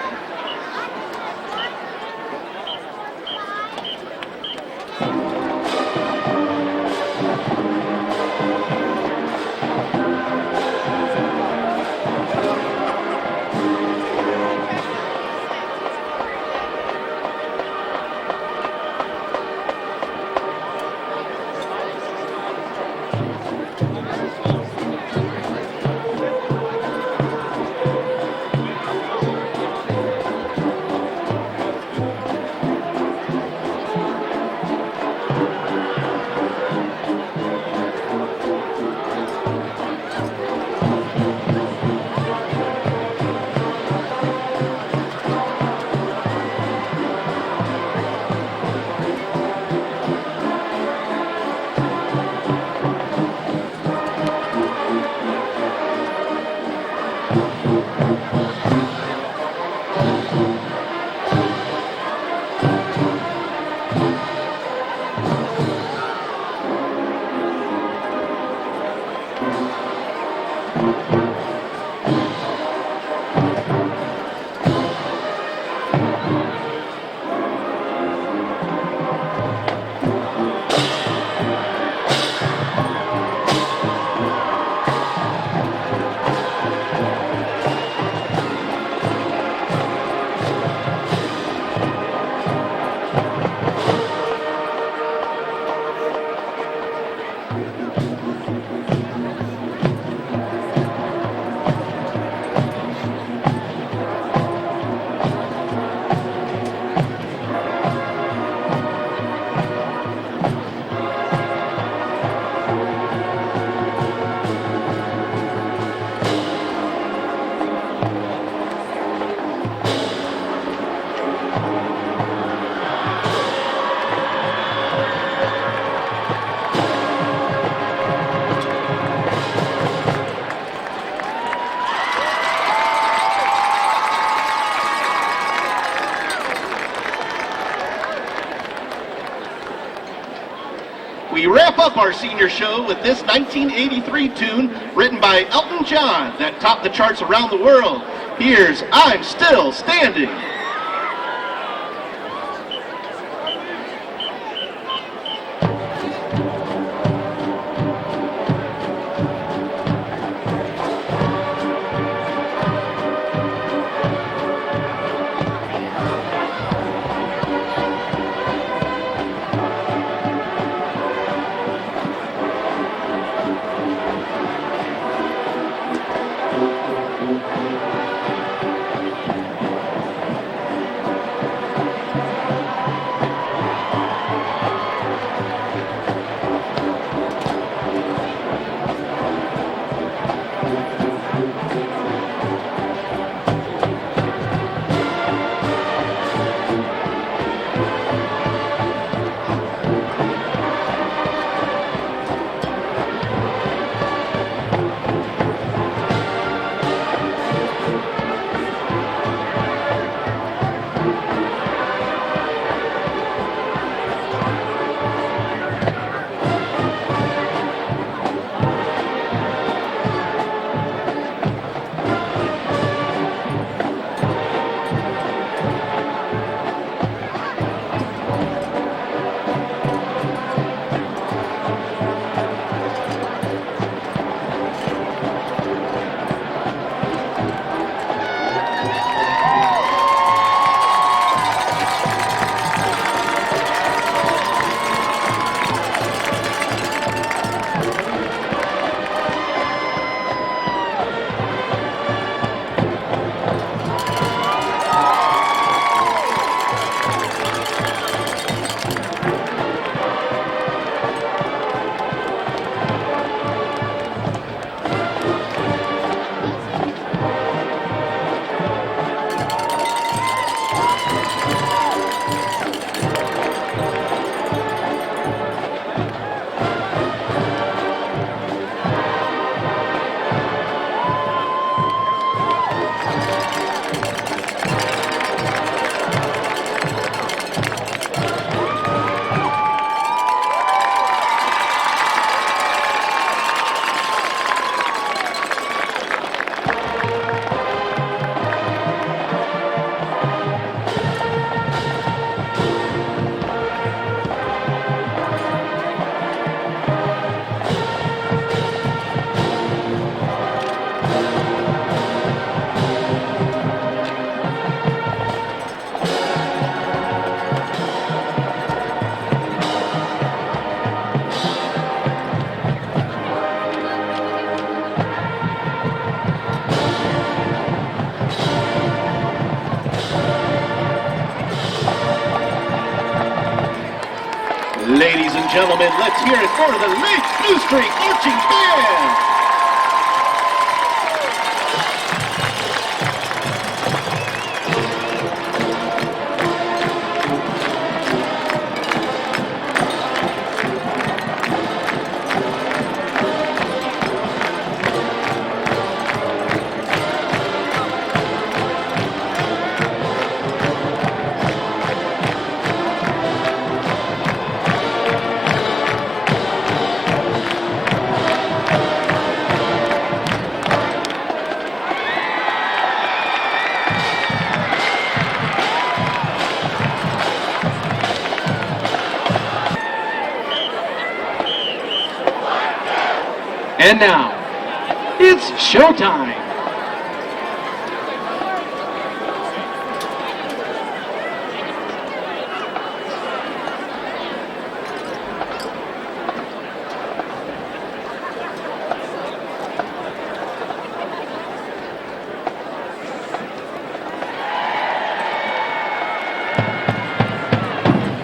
we wrap up our senior show with this 1983 tune written by Elton John that topped the charts around the world. Here's I'm Still Standing. Ladies and gentlemen, let's hear it for the Lake New Street Marching Band. And now, it's showtime.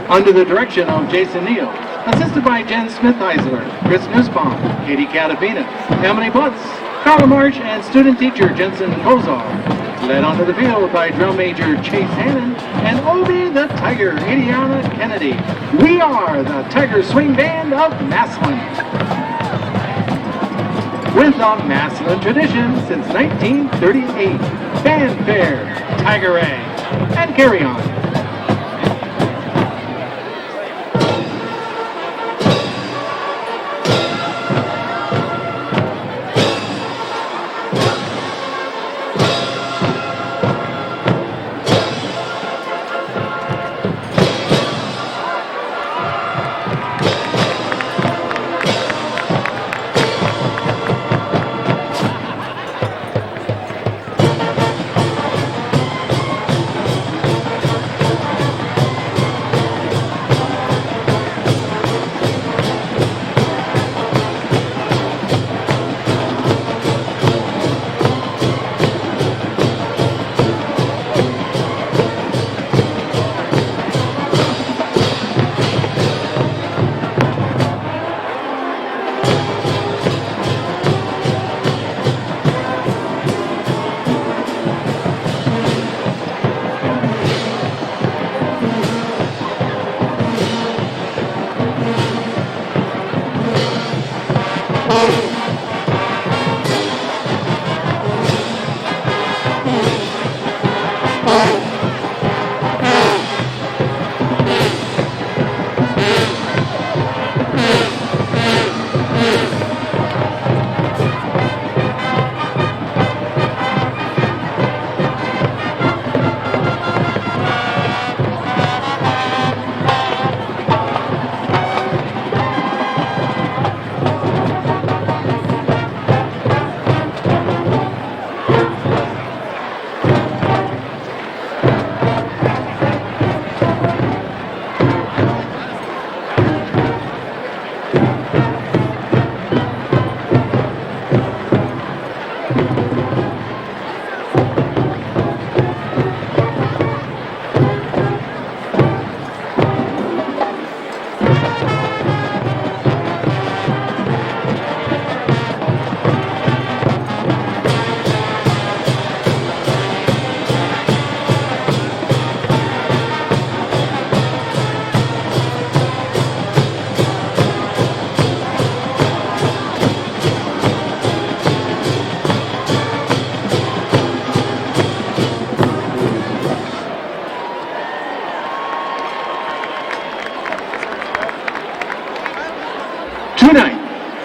Under the direction of Jason Neal, assisted by Jen Smith-Eisler, Chris Nussbaum, Katie Catapina, Emily Butts, Carla Marsh, and student teacher Jensen Kozar. Led onto the field by drum major Chase Hannon and Obi the Tiger, Indiana Kennedy. We are the Tiger Swing Band of Massillon. With a Massillon tradition since 1938. Fanfare, Tiger Ray, and carry on.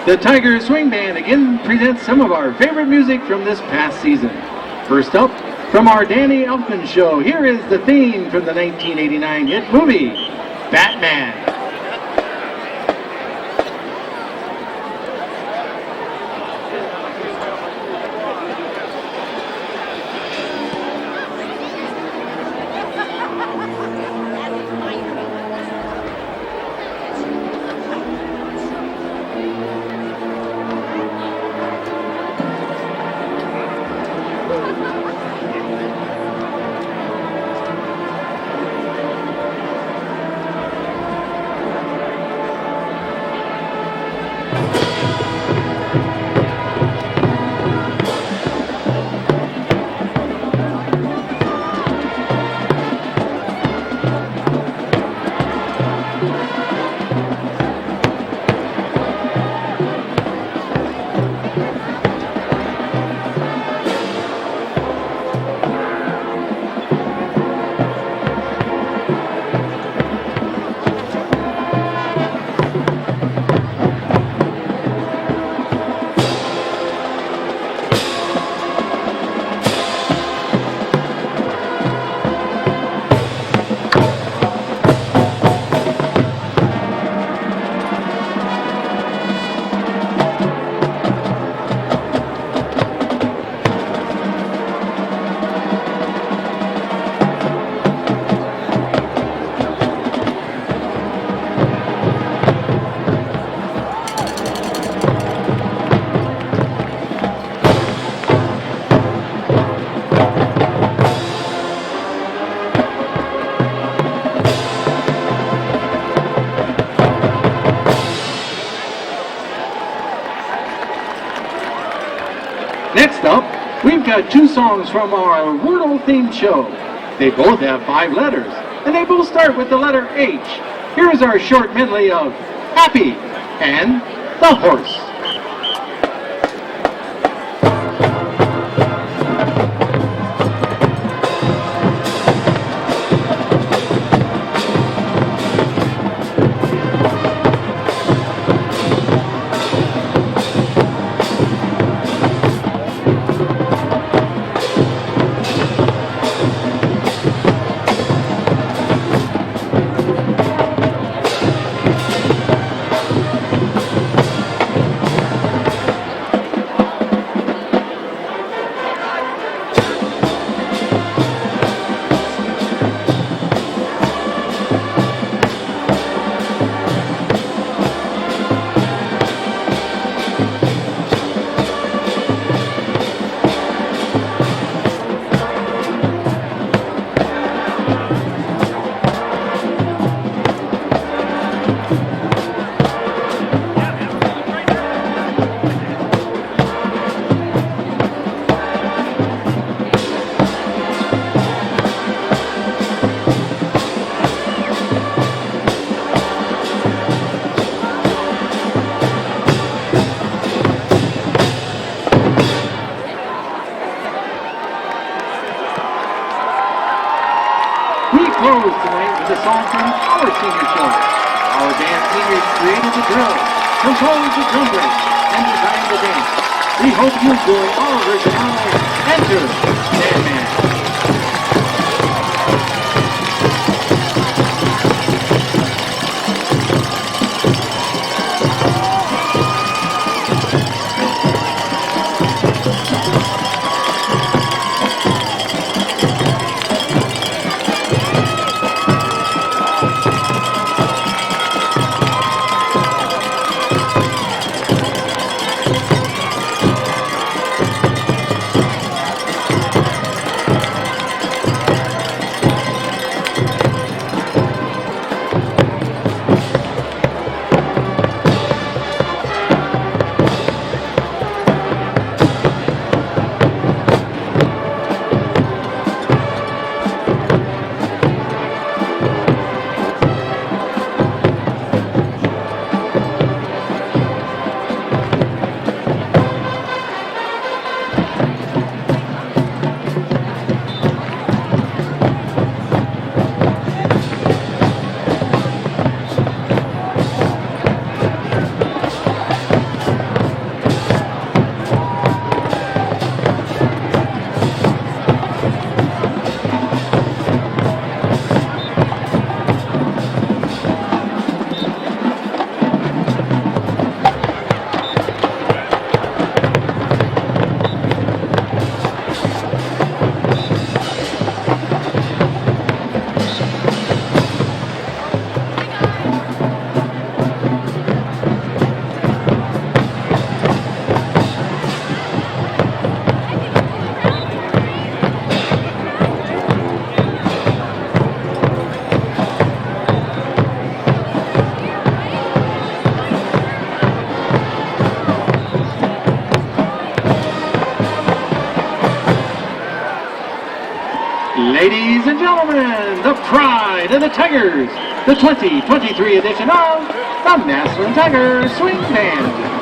The Tiger Swing Band again presents some of our favorite music from this past season. First up, from our Danny Elfman show, here is the theme from the 1989 hit movie, Batman. Next up, we've got two songs from our Wordle themed show. They both have 5 letters, and they both start with the letter H. Here's our short medley of Happy and the Horse. Close tonight with a song from our senior show. Our band seniors created the drill, composed the drum break, and designed the dance. We hope you enjoy our version of Enter Sandman. Ladies and gentlemen, the pride of the Tigers, the 2023 edition of the Massillon Tigers Swing Band.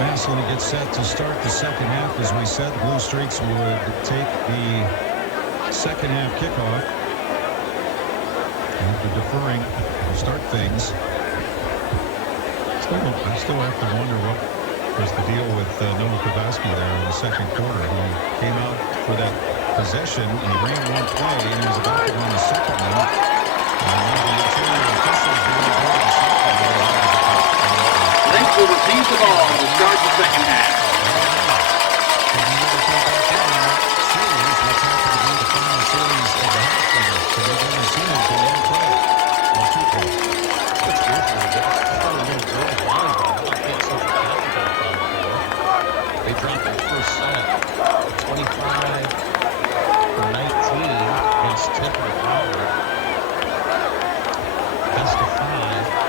Massillon gets set to start the second half. As we said, the Blue Streaks would take the second half kickoff. After deferring to start things. I still have to wonder what was the deal with Noah Kowalski there in the second quarter. He came out for that possession and he ran one play and he was about to run the second one. Lynch will receive the ball to start the second half. They dropped their first set, 25-19 against Temple Power. Best of 5.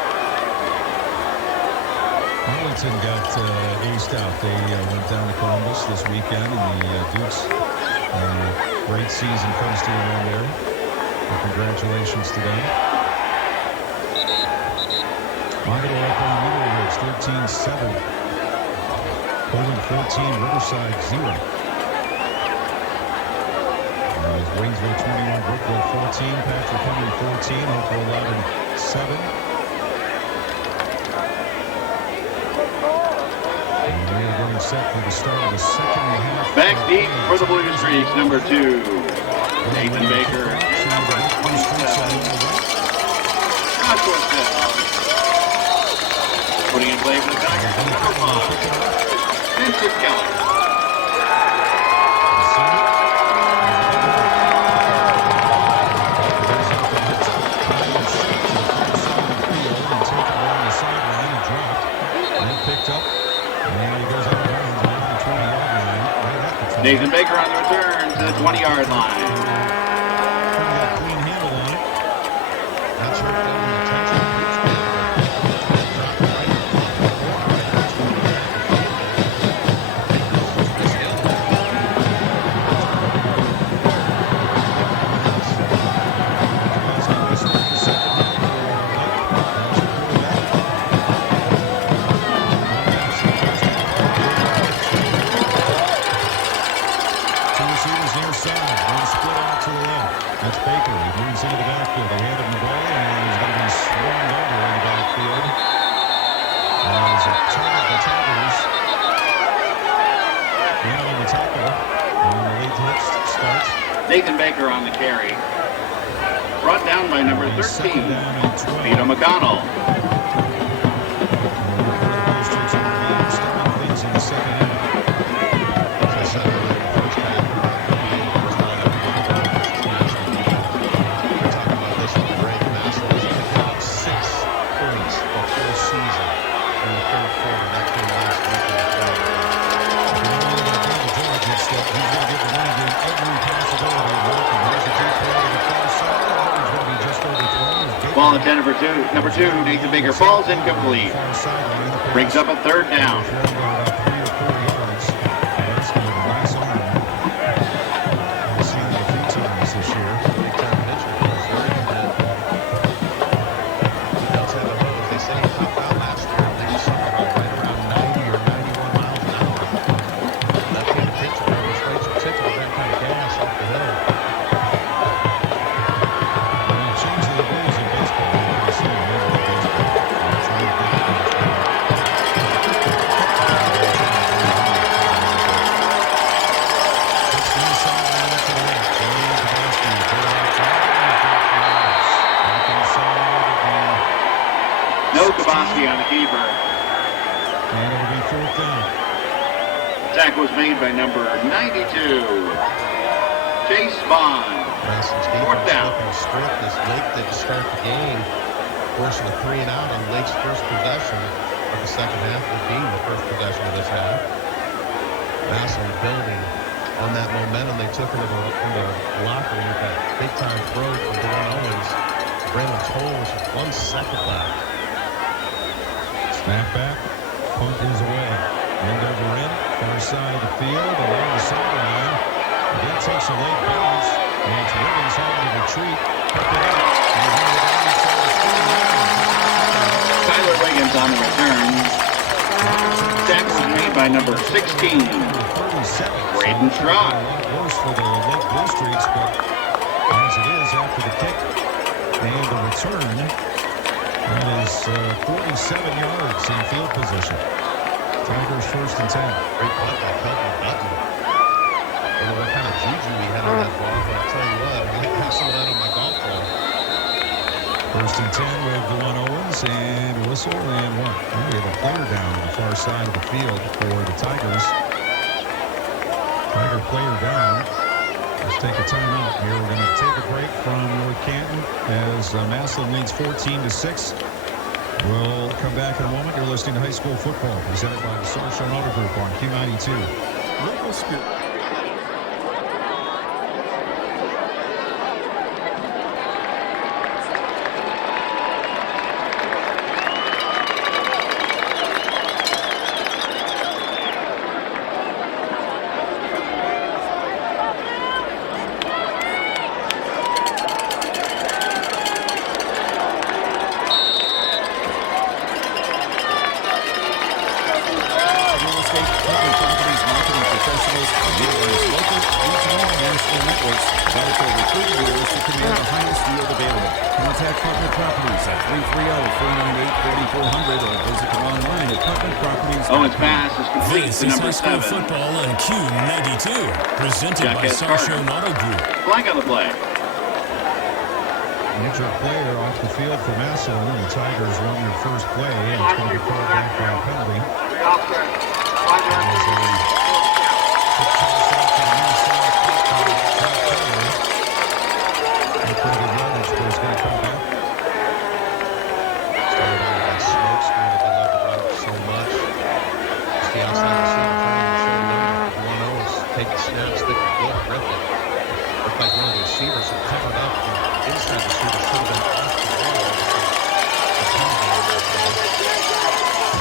Arlington got aced out. They went down to Columbus this weekend, and the Dukes, great season comes to an end there. So congratulations to them. Montreal up on Mineral Ridge, 13-7. Poland 14, Riverside 0. Waynesville 21, Brookville 14, Patrick Henry 14, Hopewell 11-7. Set for the start of the second half. Back deep for the Blue Streaks, number 2. Nathan Baker. Putting in play for the Tigers, number 5. Vincent Keller. Nathan Baker on the return to the 20-yard line. Clean handle on it. That's her film attention. Nathan Baker on the carry. Brought down by number 13, Vito McConnell. Ball intended for number two, Nathan Baker falls incomplete. Brings up a third down. safety on the keeper. And it'll be 4th down. Tackle was made by number 92, Chase Bond. Massillon's 4th defense down. looking strict as Lake didn't start the game, forcing a 3 and out on Lake's first possession of the second half, would be the first possession of this half. Massillon building on that momentum they took into the locker room with that big-time throw from Dewan Owens. Braylon Toll with 1 second left. Snap back. Punt is away. End over end. Far side of the field. Along the sideline. That takes a late bounce. And it's Wiggins having to retreat. Pick it up. Tyler Wiggins on the return. Tackle was made by number 16, Braden Schrock. Worse for the Lake Blue Streaks, but as it is after the kick and the return, that is 47 yards in field position. Tigers 1st and 10. Great punt by Kelvin Button. I don't know what kind of juju he had on that ball, but I'll tell you what, I might have some of that on my golf ball. 1st and 10 with Dewan Owens and whistle and 1. We have a player down on the far side of the field for the Tigers. Tiger player down. Let's take a timeout here. We're going to take a break from North Canton as Massillon leads 14-6. We'll come back in a moment. You're listening to High School Football presented by the Massillon Auto Group on Q92. Local scoop. Owens' pass is complete This to is number high school 7. football on Q92, presented by Jackass Massillon Auto Group. Flag on the play. An injured player off the field for Massillon. The Tigers won their first play, and it's going to be called back by a penalty. Pretty good yardage, but it's going to come back. Started out with that smoke screen that they love to run so much. Just the outside receiver turning and showing them. Dewan Owens take the snap, stick the foot, rip it. Looked like one of the receivers had covered up. The inside receiver should have been off the ball.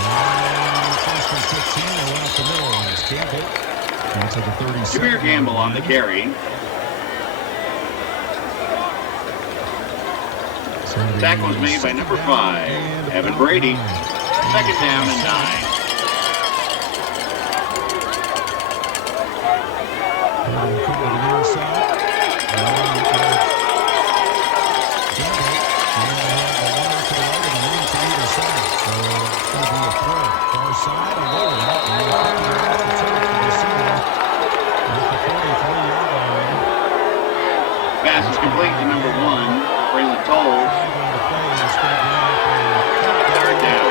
And first and 15, they're off the middle, and it's Campbell into the 37. Jameer Gamble on the carry. Tackle was made by number 5, Evan Brady. 2nd down and 9. Pass is complete to number 1, Braylon Toll. 3rd down.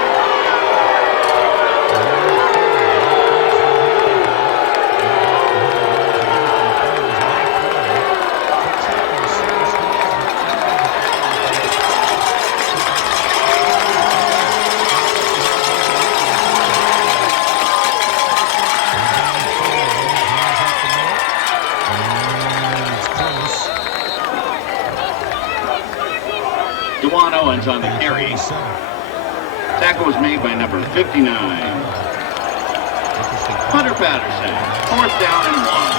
Dewan Owens on the carry. Tackle was made by number 59, Hunter Patterson. 4th down and 1.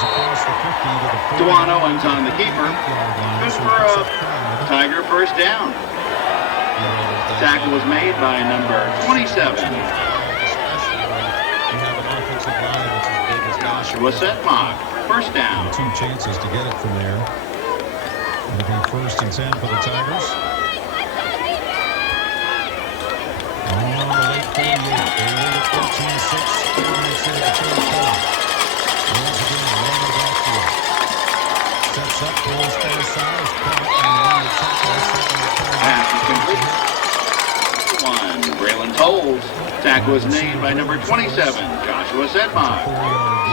Across the Dewan Owens on the keeper. Good for a Tiger first down. Tackle was made by number 27. Joshua Setmock, first down. 2 chances to get it from there. It'll be 1st and 10 for the Tigers. On the late 48, they lead at 14-6. 4 minutes into the third quarter. Once again, along the backfield. Steps up, throws far side, is caught, and the tackle. Pass is complete. Braylon Tolles. Tackle was made by number 27, Joshua Setmock.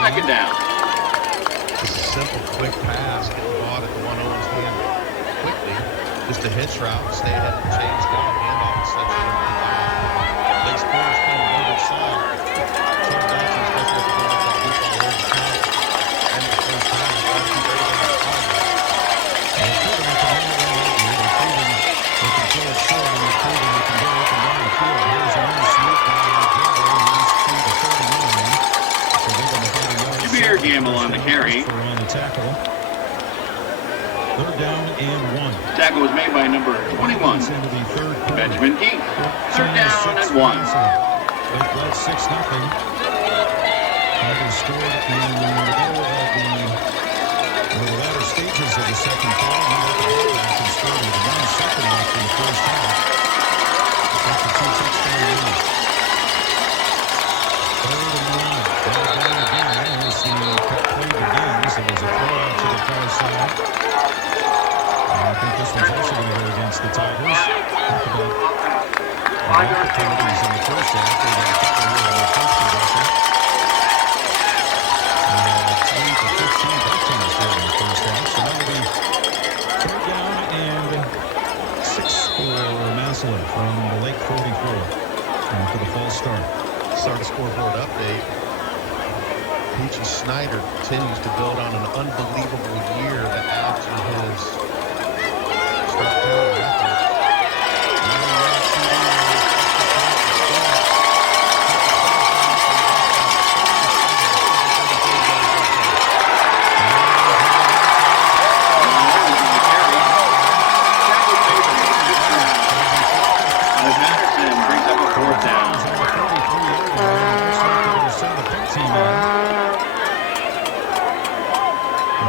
Second down. Just a simple, quick pass, get the ball at the one Owens hand quickly. Just a hitch route, stay ahead of the chains, get a handoff and set you up. Lake Sports playing the other side. Tim Johnson, especially at the ball, got deep on the over top. And the first time, it's got to be better than that time. And it's good enough to hold on out here. They're proving they can throw it short, and they're proving they can go up and down the field. Here's another sweep by Gamble, runs to the 39. So they're going to get a yard. Jameer Gamble on the carry. On the tackle. 3rd down and 1. Tackle was made by number 21, Benjamin Keith. 3rd down and 1. They've led 6-0. Tigers scored in the middle of the latter stages of the second quarter. And got the ball back and scored with 1 second left in the first half. That's a 2-touchdown lead. 3rd and 1. Ball down again as the cut play begins. It was a throw out to the far side. I think this one's also going to go against the Tigers. Talk about opportunities in the first half. They had a couple here in their first possession. They had 3 for 15 touchdowns here in the first half. So that will be 3rd down and 6 for Massillon from the Lake 44 for the false start. Start scoreboard update. Peachy Snyder continues to build on an unbelievable year to add to his start power record. Patterson brings up a 4th down.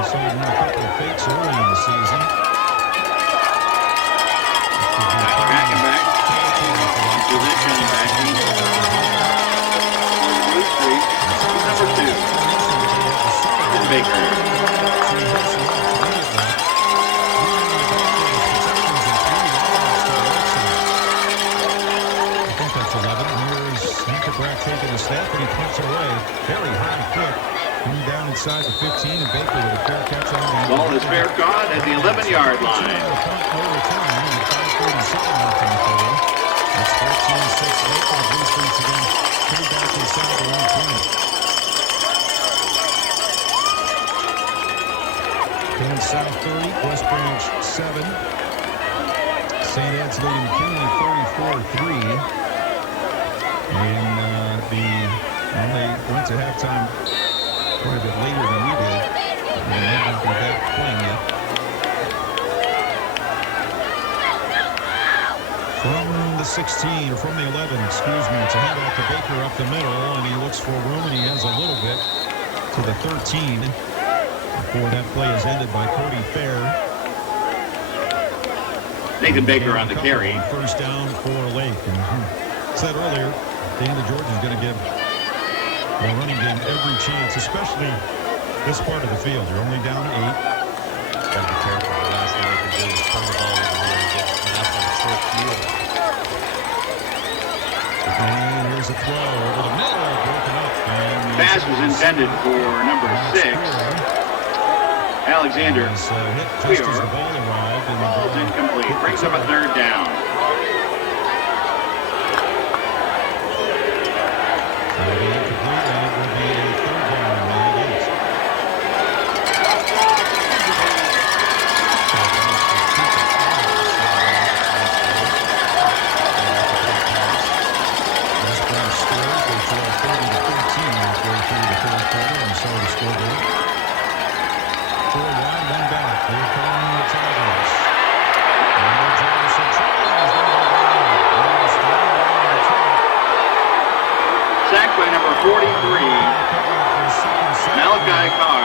Saw him a couple of fakes early in the season. Tracking back. Position backing. Blue Street. Number 2. Baker. I think that's 11. Here's Hinterbrack taking the snap, and he punts it away. Very high foot. Coming down inside the 15, and Baker with a fair catch on the Ball is fair caught at the 11-yard line. It's 14-6 late for the Blue Streets again. Coming back inside the 120. Down South 30, West Branch 7. St. Ed's leading McKinley 34-3. And they went to halftime quite a bit later than we did. And they may not be back playing yet. From the 16, or from the 11, excuse me, it's a handoff to Baker up the middle, and he looks for room, and he has a little bit to the 13 before that play is ended by Cody Fair. Nathan Baker on the carry. First down for Lake. And said earlier, Dana George is going to give the running game every chance, especially this part of the field. You're only down 8. Got to be careful. The last thing they can do is turn the ball over here and get Mass on the short field. And here's a throw over the middle, broken up. Pass was intended for number 6. Alexander Clear. Ball's incomplete. Brings up a 3rd down. Buckeye card.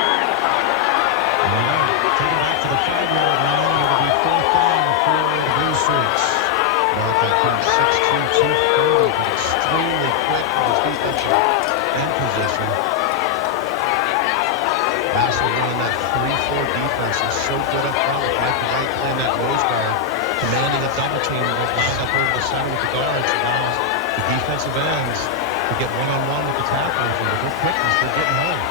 Take it back to the 5-yard line. It'll be 4th down for the Blue Streaks. Buckeye card 6'2", 230, but extremely quick with his defensive end position. Massillon running that 3-4 defense is so good up front with Mike White playing that nose guard, commanding a double team that lined up over the center with the guards, allows the defensive ends to get one-on-one with the tacklers, and with their quickness, they're getting home.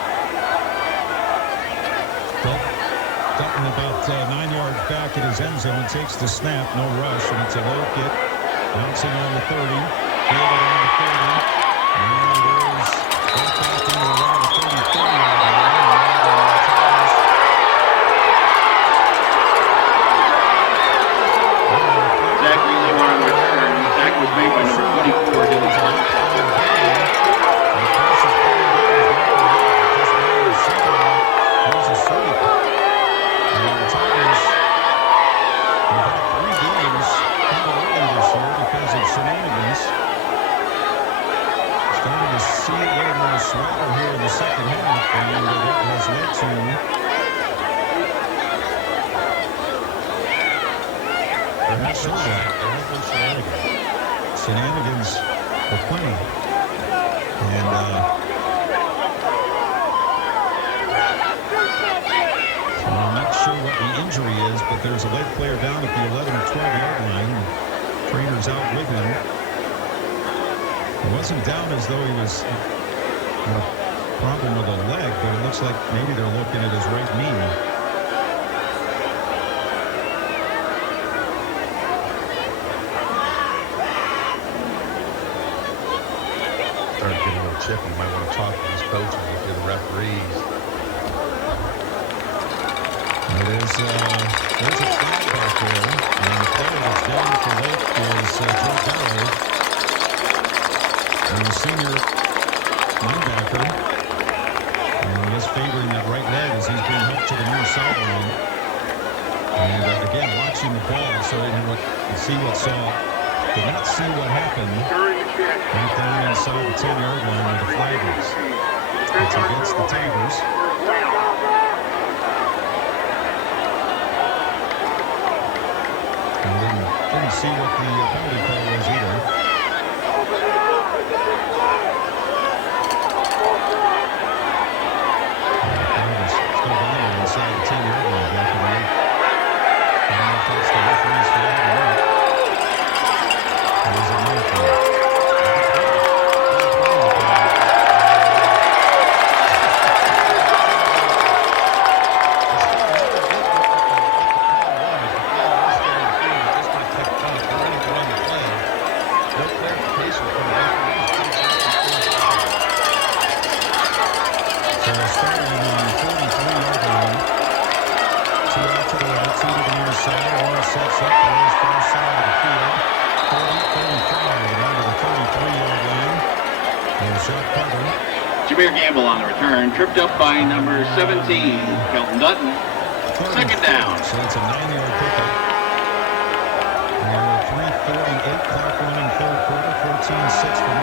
Dalton about 9 yards back at his end zone, takes the snap, no rush, and it's a low kick, bouncing on the 30, fielded on the 30, and there's back into around the 34-yard line. Was made by number 24, Dylan Thompson. Starting to see a little more swagger here in the second half, and that has led to perhaps shenanigans for plenty. And so I'm not sure what the injury is, but there's a leg player down at the 11 or 12-yard line. Trainer's out with him. It wasn't down as though he was a problem with a leg, but it looks like maybe they're looking at his right knee. Chip, you might want to talk to these coaches if you're the referees. It is, there's a flag back there, and the player that's down for Lake is Joe Barrow, and the senior linebacker, and he is favoring that right leg as he's being hooked to the near sideline. And again, watching the ball, so you see what saw, did not see what happened. Right down inside the 10-yard line where the flag is. It's against the Tigers. And didn't see what the penalty call was either. The flag is still down there inside the 10-yard line back in the 8th. I don't know if that's the referee's flag or not. It is a no flag. Gamble on the return, tripped up by number 17, Kelton Dutton. Second down. So it's a 9-yard pickup. And 3:38 clock running third quarter, 14-6 for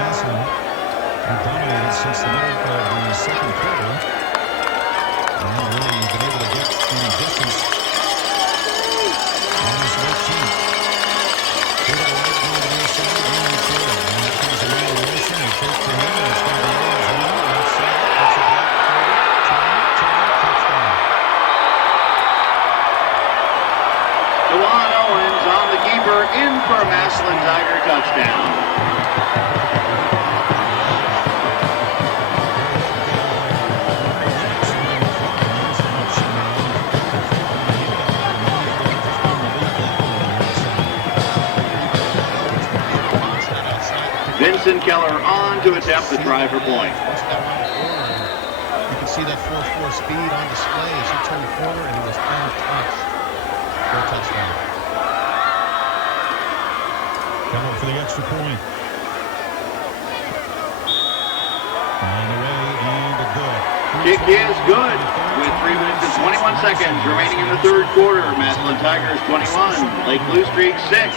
Massillon. They dominated since the middle of the second quarter. And really been able to get any distance on this left team. To the right, going to the near side, running forward. And here comes the Wilson. They take to him, and it's going to be in for a Massillon Tiger touchdown. Vincent Keller on to attempt the try for point. You can see that 4.4 speed on display as he turned the corner and he was untouched for a touchdown. Coming for the extra point. On the way and good. Kick is good with 3 minutes and 21 seconds remaining in the third quarter. Massillon Tigers 21, Lake Blue Streak 6.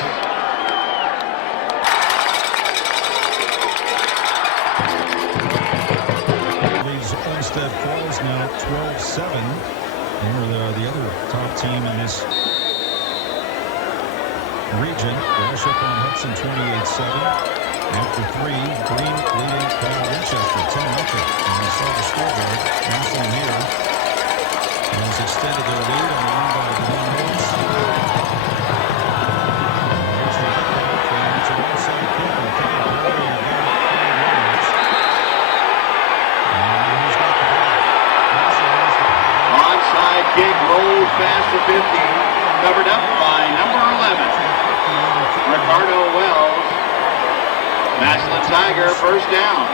Leads as Olmsted Falls now 12-7. They're the other top team in this region. Wash up on Hudson 28-7. After 3, Green leading Kyle Winchester 10-0. And we saw the scoreboard. Massillon here has extended their lead on the run by 1 minute. It's an outside kick and Kyle Perry again. Onside kick rolls past the 50. Covered up by number 11, Ricardo Wells. Massillon Tiger first down.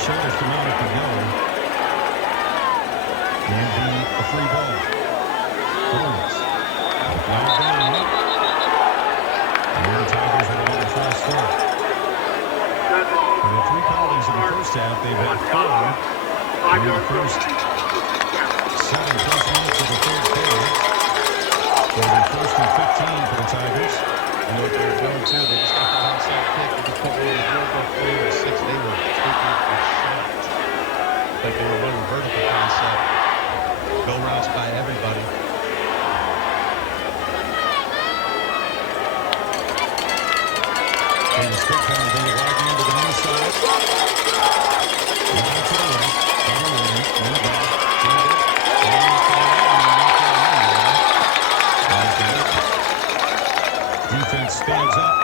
Shortest amount it could go and be a free ball. Owens. Flag down. And the Tigers are on the false start. There were 3 penalties in the first half. They've had 4 in the first 7+ minutes of the third quarter. So they're first and 15 for the Tigers. You know what they were doing too? They just got the onside kick and just put one of the vertical 3 or 6. They were taking a shot. Like they were running vertical concept. Go routes by everybody. And the stick count going right into the near side. Right to the right. Down the lane. And back. Defense stands up.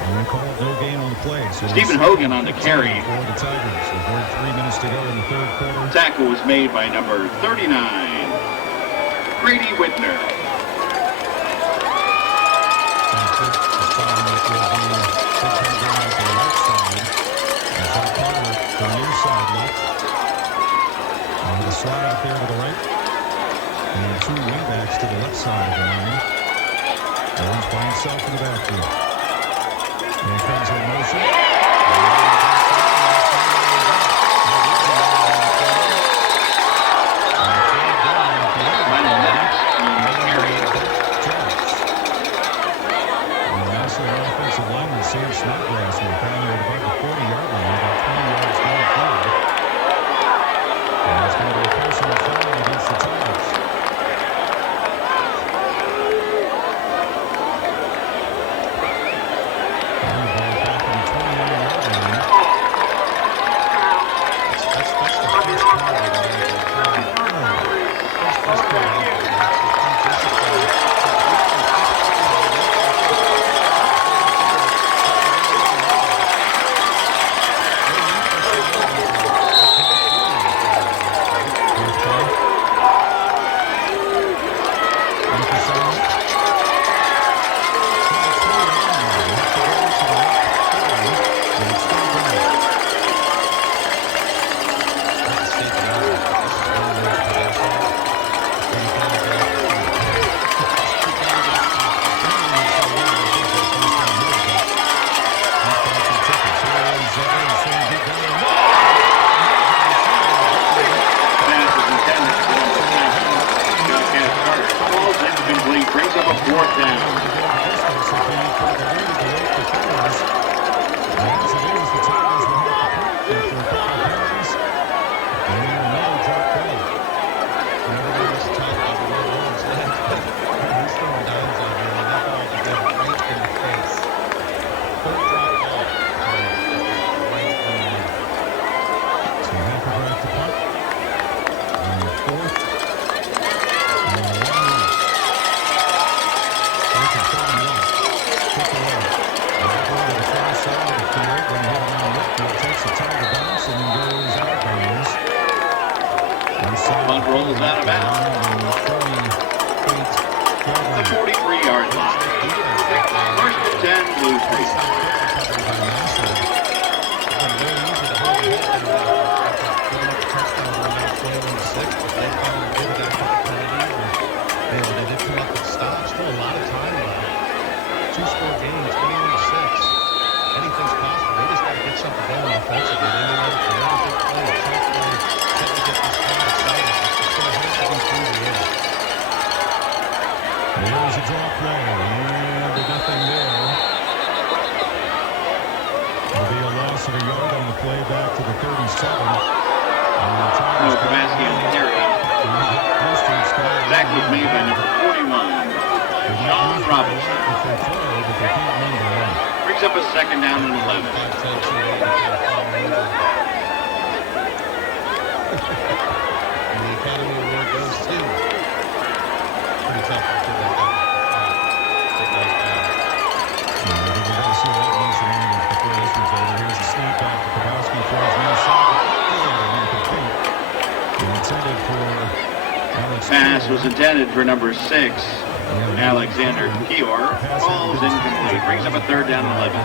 And we call it no gain on the play. So Stephen Hogan on the carry. For the Tigers. With 3 minutes to go in the third quarter. Tackle was made by number 39, Grady Whitner. This time it will be taken down to the right side. And Zach Carter to the near side left. And the slide out there to the right. And 2 wingbacks to the left side of the line. Owens by himself in the backfield. And he comes in motion. Offensive lineman Sam Snodgrass was down there about the 40-yard line, about 20 yards downfield. And it's going to be a personal foul against the Tigers. And the ball back on the 29-yard line. two-score games, only 6. Anything's possible. They just got to get something going offensively. They need another big play, a shot play, something to get this crowd excited. It's going to have to be through the air. There's a draw play, and nothing there. It'll be a loss of a yard on the play back to the 37. No capacity on the carry. Sack was made by number 41, Sean Robinson. Brings up a second down and 11. And the Academy Award goes to. Pretty tough to get that done. We've got to see that motion before this one's over. Here's a snap back to Kowalski, throws near side. Intended for Alex. Pass was intended for number 6, Alexander Kior. Falls incomplete. Brings up a third down and 11.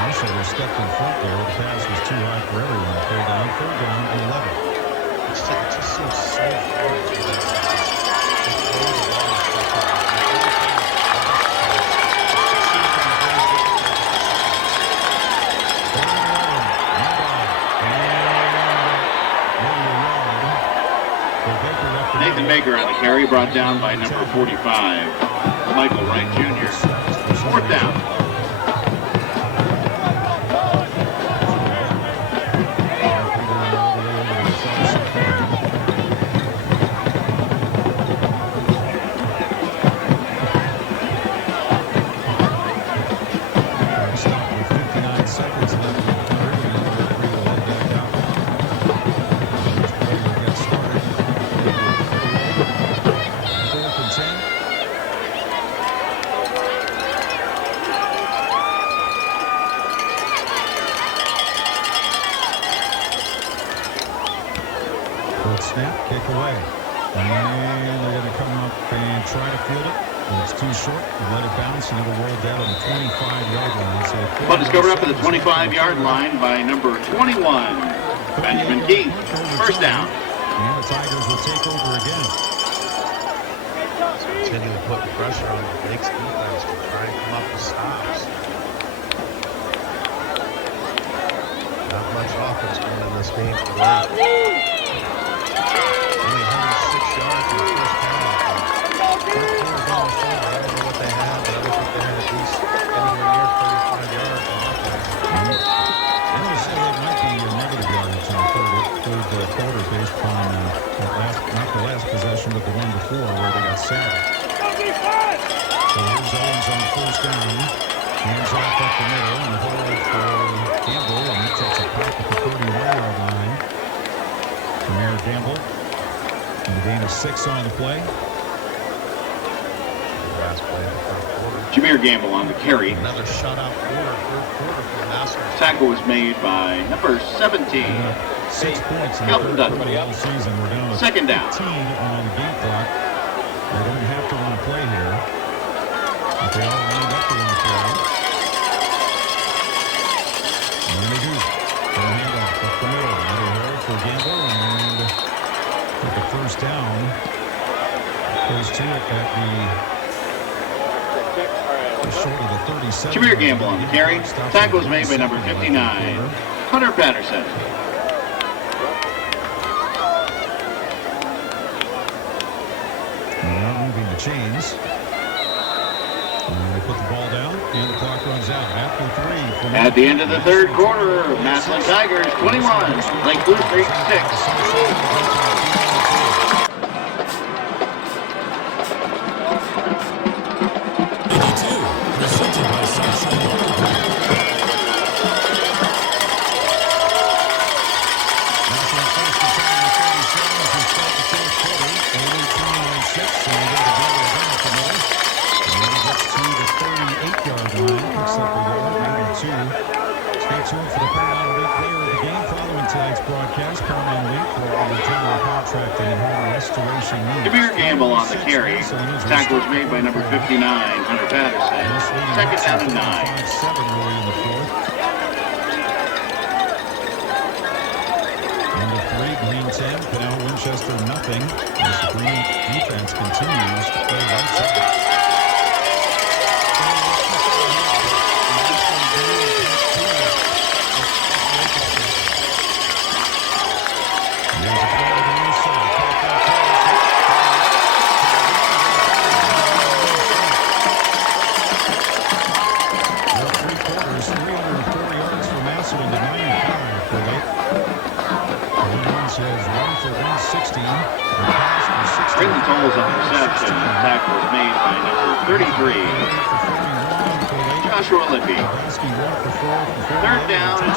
Marshall stepped in front there. The pass was too high for everyone. Third down and 11. It's just so hard to do that. Nathan Baker on the carry, brought down by number 45, Michael Wright Jr. Fourth down. Snap, kick away. And they're going to come up and try to field it. It's too short. Let it bounce, and it'll roll down to the 25-yard line. So Punt is covered up at the 25-yard line by number 21, Benjamin Keith. First down. And the Tigers will take over again. Continue to put pressure on the Blake's defense to try and come up with stops. Not much offense going in this game for Blake. Only 106 yards in the first half. Third quarter's almost over. I don't know what they had, but I would think they had at least anywhere near 35 yards on offense. I would say that might be negative yardage in the third quarter based upon not the last possession, but the one before where they got sacked. So here's Owens on first down. Hands off up the middle, and the hold for Gamble, and he takes a pop at the 31-yard line. Premier Gamble. And a gain of 6 on the play. Last play of the third quarter. Jameer Gamble on the carry. Another shutout quarter, third quarter for Massillon. Tackle was made by number 17, 6 points in the Kelton third quarter Dudley. all season. We're down to Second down. 15 on the game clock. They don't have to run a play here. But they all lined up to run a play. And they do. From the handoff up the middle. Another hold for Gamble. And with the first down, goes to it at the short of the 37. Jameer Gamble on the carry. Tackle was made by number 59, Hunter Patterson. Now moving the chains. And they put the ball down, and the clock runs out. After 3. At the end of the third quarter, Massillon Tigers 21, Lake Blue Creek 6. Jameer Gamble on the carry. Tackle was made by number 59, Hunter Patterson. Second down and 9. Number 3, Green 10, Canal Manchester nothing. As the Green defense continues to play lights out. There's a play to the inside. Well, 3 quarters, 304 yards for Massillon to 95 for Lake. Williams has run for 160. Written totals of reception. Tackle was made by number 33, Joshua Lippy. Third down and 9.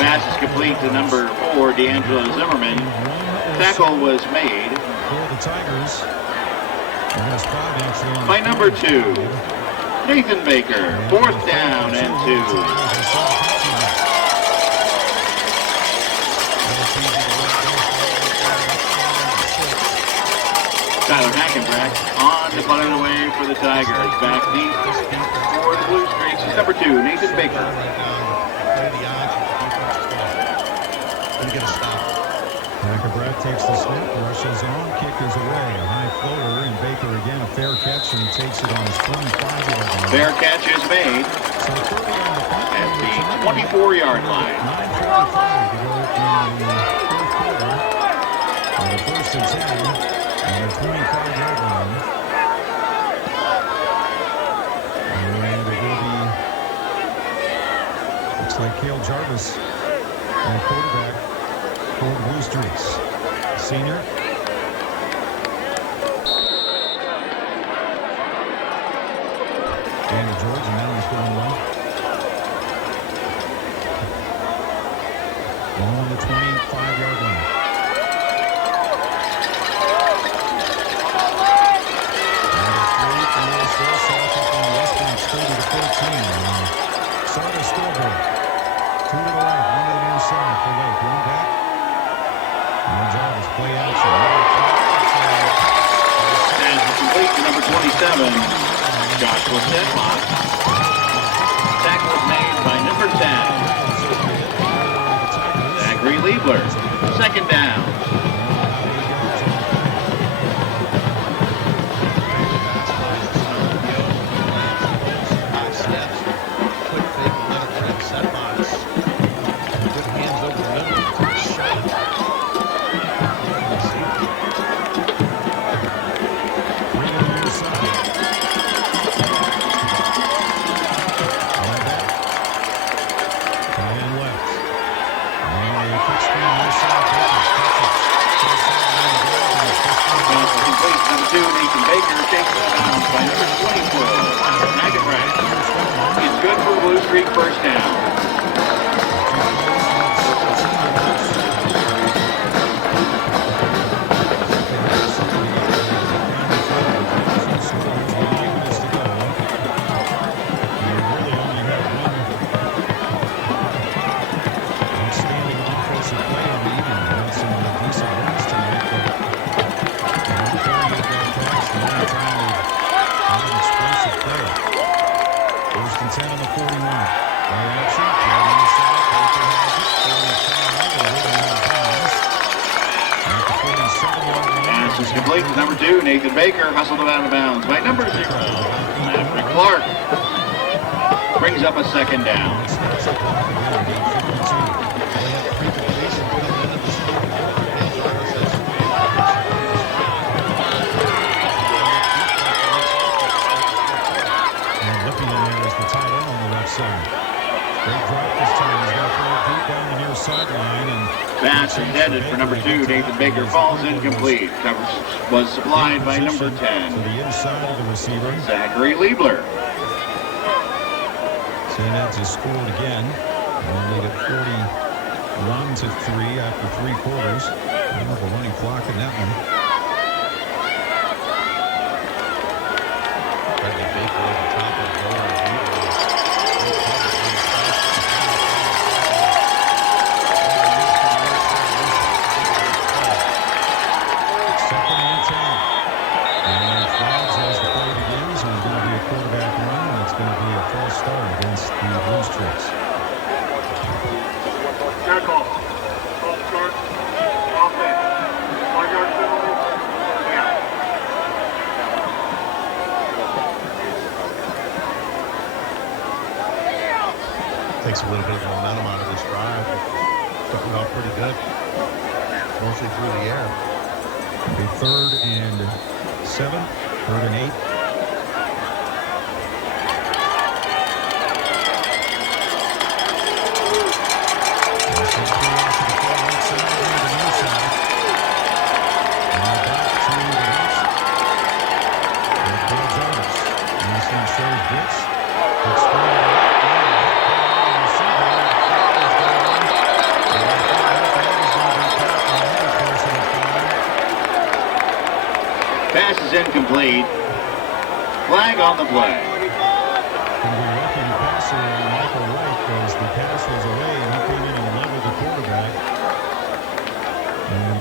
Pass is complete to number 4, D'Angelo Zimmerman. Tackle was made by number 2, Nathan Baker. 4th down and 2. Tyler Hackenbrack on to punt it away for the Tigers. Back deep for the Blue Streaks is number 2, Nathan Baker. Hackenbrack takes the snap, rushes on, kick is away. A high floater, and Baker again a fair catch, and he takes it on his 25-yard line. Fair catch is made at the 24-yard line. 9:45 to go in the fourth quarter. On the 1st and 10 on the 25-yard line. And it will be, looks like Cale Jarvis, the quarterback for the Blue Streaks. Senior. Danny George, and now he's going long. Long on the 25-yard line. Side of scoreboard. 2 to the right, 1 to the near side for Lake. One back. And Jarvis play action. Pass is complete to number 27, Joshua Sedlock. Tackle was made by number 10, Zachary Liebler. 2nd down. First down. First and 10 on the 41. Pass is complete to number 2, Nathan Baker, hustled out of bounds by number 0, Matthew Clark. Brings up a 2nd down. And Lippy in there is the tight end on the left side. Great drop this time. He's got to throw it deep down the near sideline. And pass intended for number 2, Nathan Baker, falls incomplete. Coverage was supplied by number 10, to the inside of the receiver, Zachary Liebler. St. Ed's has scored again. And they get 41-3 after 3 quarters. I don't know the running clock in that one. card against the Blue Streaks. Fair call. False start. Offense. 1-yard penalty. Yeah. Takes a little bit of momentum out of this drive. Starting off pretty good. Mostly through the air. A 3rd and 7, 3rd and 8. Pass is incomplete. Flag on the play. And we're looking the passer Michael Wright as the pass was away and he came in and leveled the quarterback. And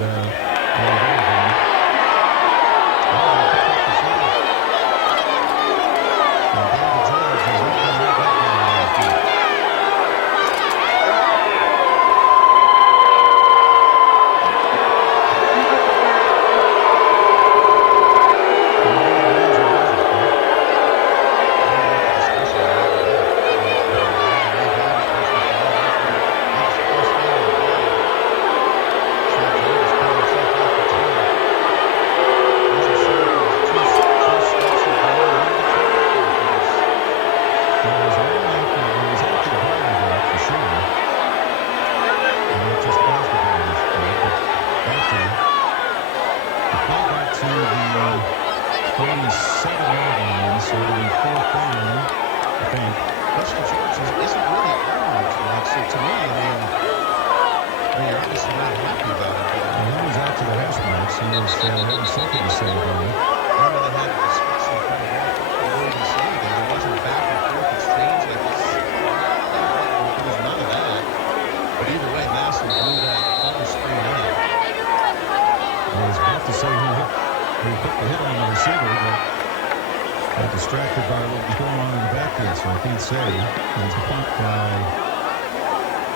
distracted by what was going on in the backfield, so I can't say. It's a punt by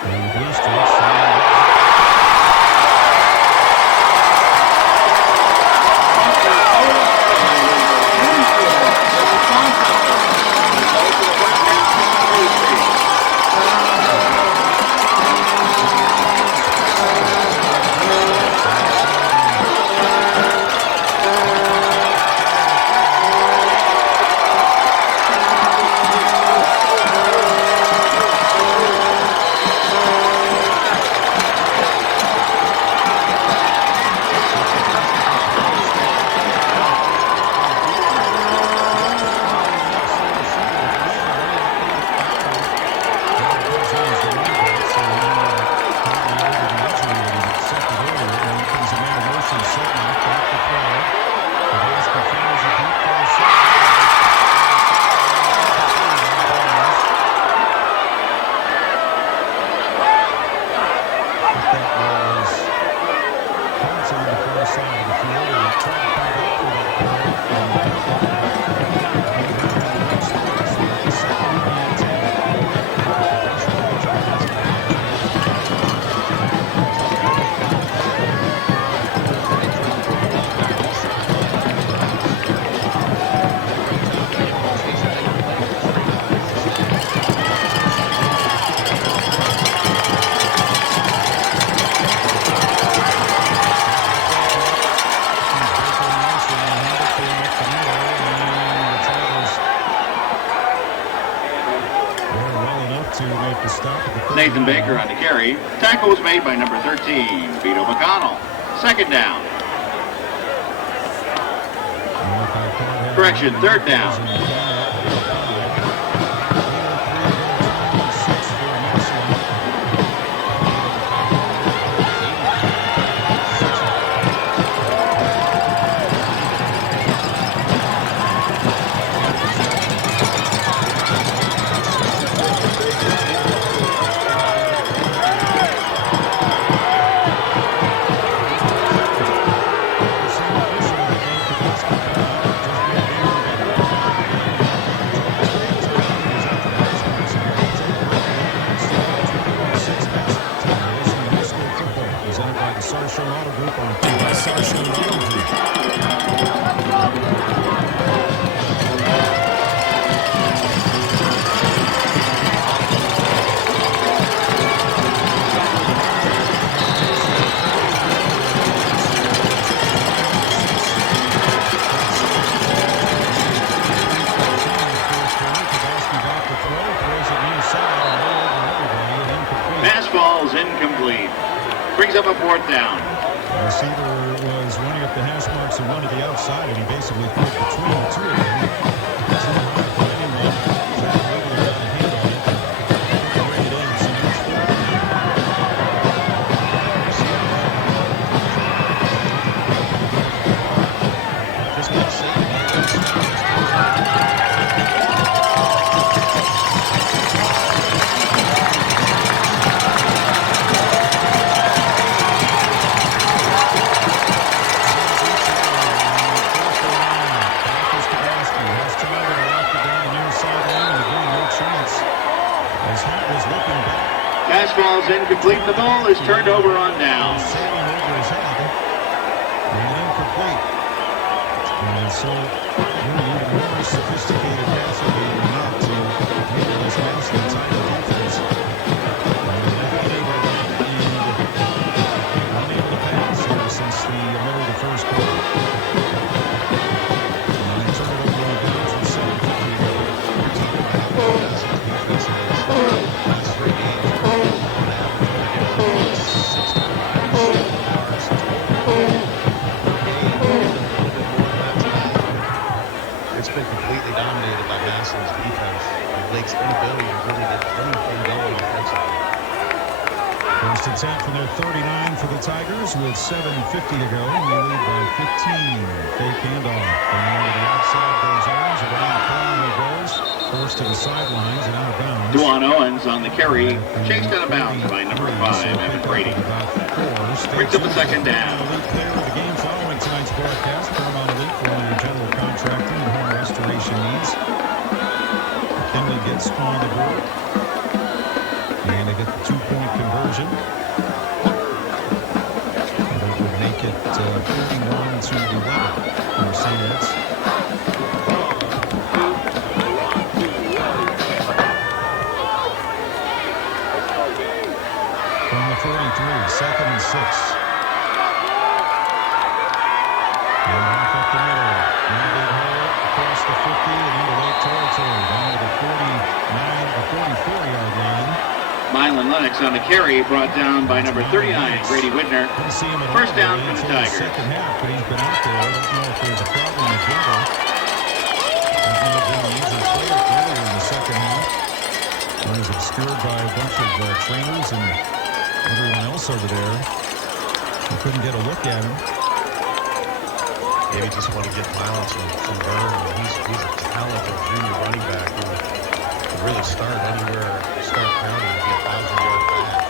the Blue Streaks. Nathan Baker on the carry. Tackle was made by number 13, Vito McConnell. Second down. Correction, third down. brings up a 4th down. The receiver was running up the hash marks and one to the outside, and he basically put between the two of them. Finding one, Zach Wiggler got the hand on it. Bring it in, so it's 4th down. Just not saying Pass falls incomplete. The ball is turned over on down. Sailing over his head and incomplete. And so even more sophisticated passer than not to make this Massillon Tiger defense. Unable to pass here since the middle of the first quarter. And turn it over on bounds with 7:50 to go. It's been completely dominated by Massillon's defense. Lake's inability to really get anything going offensively. First and 10 from their 39 for the Tigers with 7:50 to go. And they lead by 15. Fake handoff. And the outside goes Owens. Around the corner he goes. Forced to the sidelines and out of bounds. Duan Owens on the carry. Chased out of bounds by number 5, Evan Brady. Brings up a 2nd down. Elite player of the game following tonight's broadcast. Paramount Elite for all your general contracting and home restoration needs. McKinley gets on the board. And they get the 2-point conversion. That would make it 31 to 11 for St. Ed's. From the 43, 2nd and 6. And off up the middle. Now big hole across the 50 and into Lake territory. Down to the 49 or 44-yard line. Mylan Lennox on the carry, brought down by number 39, Grady Whitner. First down for the Tigers. Second half, but he's been out there. I don't know if there's a problem with Jimbo. He's been an easy player earlier in the second half. He was obscured by a bunch of trainers and everyone else over there. We couldn't get a look at him. Maybe just want to get Mylan some burn. He's a talented junior running back who can really start anywhere. Start counting and be a 1,000-yard back.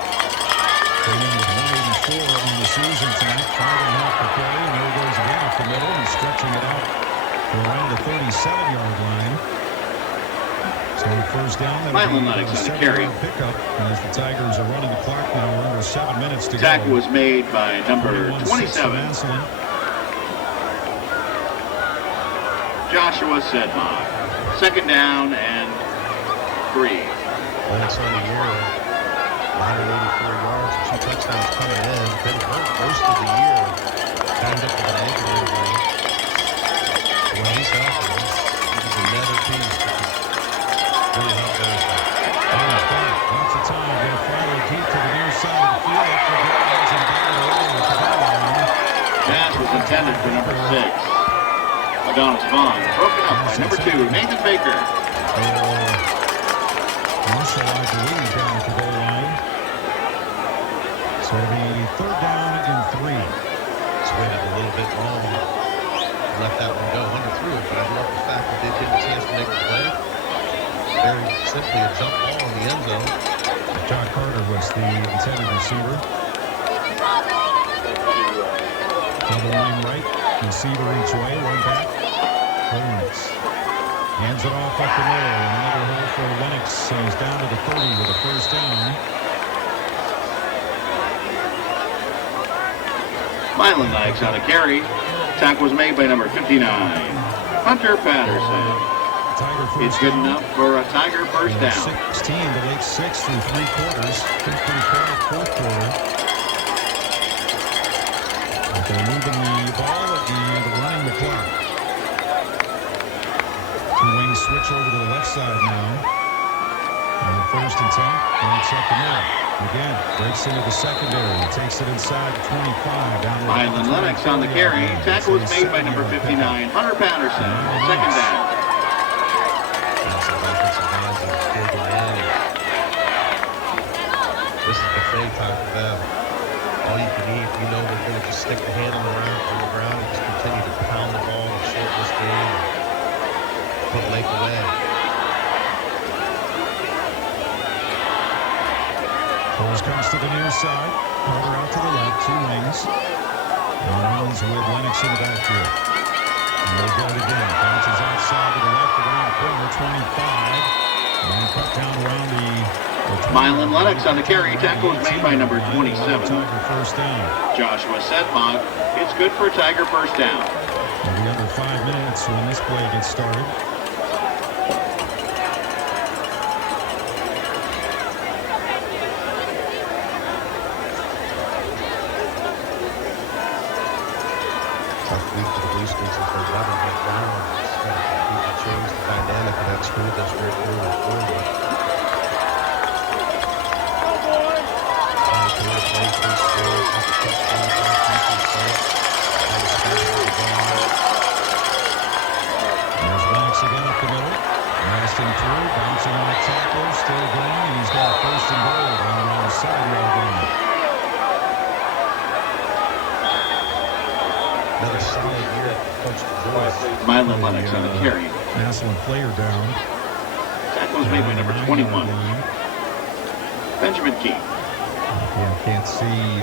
Came in with 184 on the season tonight, 5.5 per play, and there he goes again up the middle and stretching it out to around the 37-yard line. So first down, Mylan Lennox on the carry. Pickup as the Tigers are running the clock now. We're under 7 minutes to go. Tackle was made by number 27, Joshua Sedmont. 2nd down and 3. Lennox on the year, 184 yards, 2 touchdowns coming in. Been hurt most of the year. Timed up with an ankle injury. When he's healthy, he's another piece that can really help those guys. Owens back, lots of time. Going to fire deep to the near side of the field. Up for grabs and down the way with the goal line. Pass was intended for number 6. Adonis Vaughn, broken up by number 2, Nathan Baker. Marshall, I believe, down at the goal line. So it'll be 3rd down and 3. Just waited a little bit long. Let that one go. Underthrew it, but I love the fact that they didn't get a chance to make the play. Very simply a jump ball in the end zone. John Carter was the intended receiver. Double line right. Receiver each way. One back. Owens hands it off up the middle. Another hole for Lennox. So he's down to the 30 with a first down. Mylan Lennox on the carry. Tackle was made by number 59, Hunter Patterson. It's good enough for a Tiger first down. 16 to Lake 6 through 3 quarters. Been pretty quiet 4th quarter. But they're moving the ball and running the clock. 2 wings switch over to the left side now. And 1st and 10. Links up the middle. Again, breaks into the secondary. He takes it inside 25. Down to Mylan Lennox on the carry. Tackle was made by number 59, Hunter Patterson. Second down. This is buffet time for them. All you can eat, you know they're going to just stick the hand on the ground and just continue to pound the ball and short this game and put Lake away. Torres comes to the near side. Carter out to the left. Two wings. Rollins with Lennox in the backfield. And they'll get it again. Bounces outside to the left around the corner. 25. And cut down around the Mylan Lennox on the carry. Tackle was made by number 27. First down. Joshua Sedmont. It's good for a Tiger first down. Maybe under 5 minutes when this play gets started. Tough week for the Blue Streaks since they're 11 went down. It's going to completely change the dynamic of that school district moving forward. There's Lennox again up the middle. Madison through, bouncing on a tackle, still going, and he's got a first and goal around the 7-yard line. Another solid year for Coach DeJoy. Mylan Lennox on the carry. Massillon player down. Tackle was made by number 21. Benjamin Key. Yeah, can't see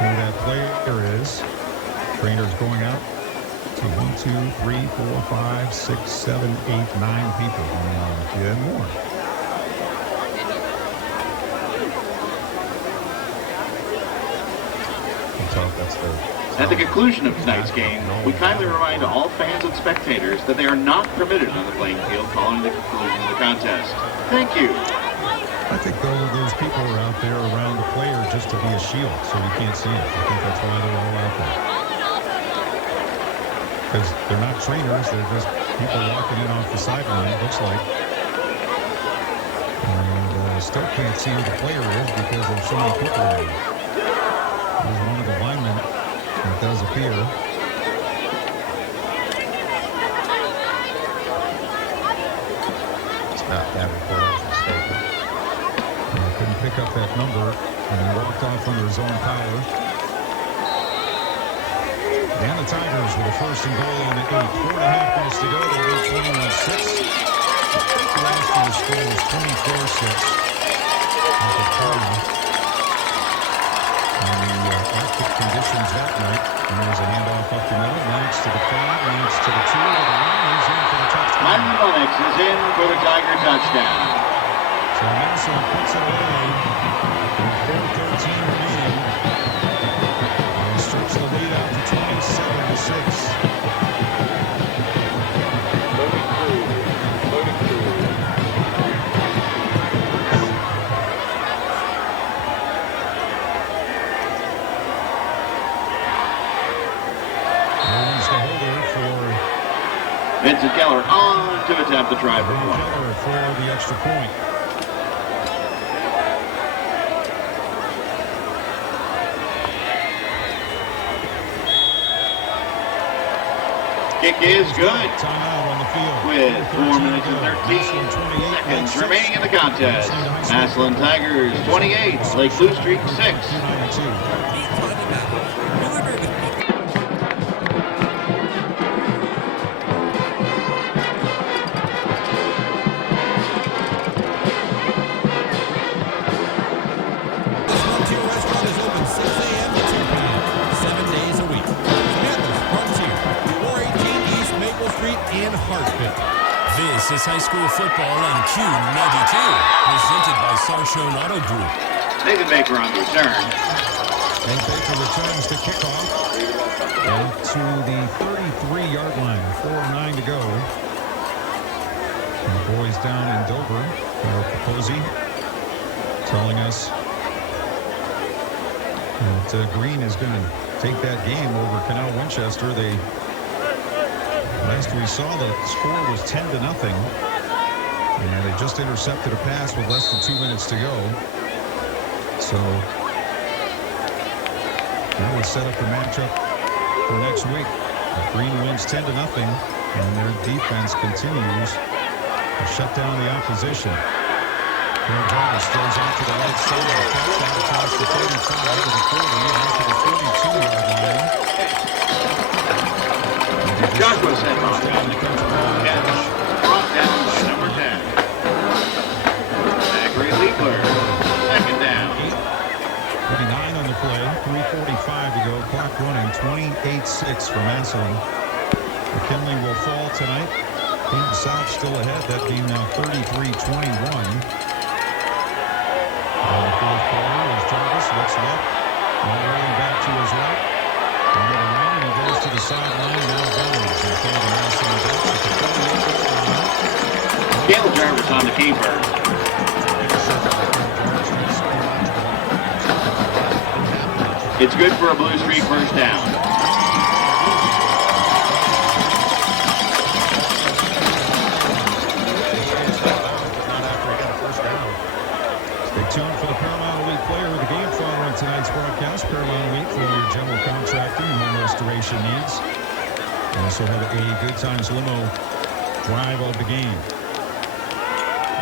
who that player is. Trainer's going out to 1, 2, 3, 4, 5, 6, 7, 8, 9 people. And more. At the conclusion of tonight's game, we kindly remind all fans and spectators that they are not permitted on the playing field following the conclusion of the contest. Thank you. I think, though, those people are out there around the player just to be a shield, so you can't see it. I think that's why they're all out there. Because they're not trainers, they're just people walking in off the sideline, it looks like. And still can't see who the player is because there's so many people there. There's one of the linemen that does appear. It's not that important mistake. Couldn't pick up that number and he walked off under his own power. And the Tigers with a first and goal on the 8. 4.5 minutes to go. They lead 21-6. Last year's score was 24-6. And the Arctic conditions that night. And there's a handoff up the middle. Lennox to the 5. Lennox to the 2. To the 1. He's in for the touchdown. Mylan Lennox is in for the Tiger touchdown. So Massillon puts it away. 4:13 remaining. And strips the lead out to 27-6. Owens the holder for Vincent Keller on to attempt the try for point. Keller for the extra point. Kick is good. Timeout on the field. With 4 minutes and 13 seconds remaining in the contest. Massillon Tigers 28, Lake Blue Streak 6. This is high school football on Q92, presented by Sarshone Auto Group. Nathan Baker on the return. Nate Baker returns to kickoff. Out to the 33-yard line. 4:09 to go. And the boys down in Dover, Posey, telling us that Green is going to take that game over Canal Winchester. Last we saw, the score was 10-0, and they just intercepted a pass with less than 2 minutes to go. So that would set up the matchup for next week. Green wins 10-0, and their defense continues to shut down the opposition. Jarvis throws out to the right side, cuts out across the 35 to the 40, out to the 42-yard line. Joshua sent off. Brought down by number 10. Zachary Liebler, second down. 29 on the play, 3:45 to go, clock running, 28-6 for Massillon. McKinley will fall tonight. Team South still ahead, that being now 33-21. The fourth quarter as Jarvis looks left, rolling back to his right. Under the run, and he goes to the sideline and out of bounds. In front of the Massillon bench at the 48-yard line. Gale Jarvis on the keeper. It's good for a Blue Streak first down. Tuned for the Paramount Elite Player of the Game following tonight's broadcast. Paramount Elite for your general contracting and home restoration needs. We also have a Good Times Limo drive of the game.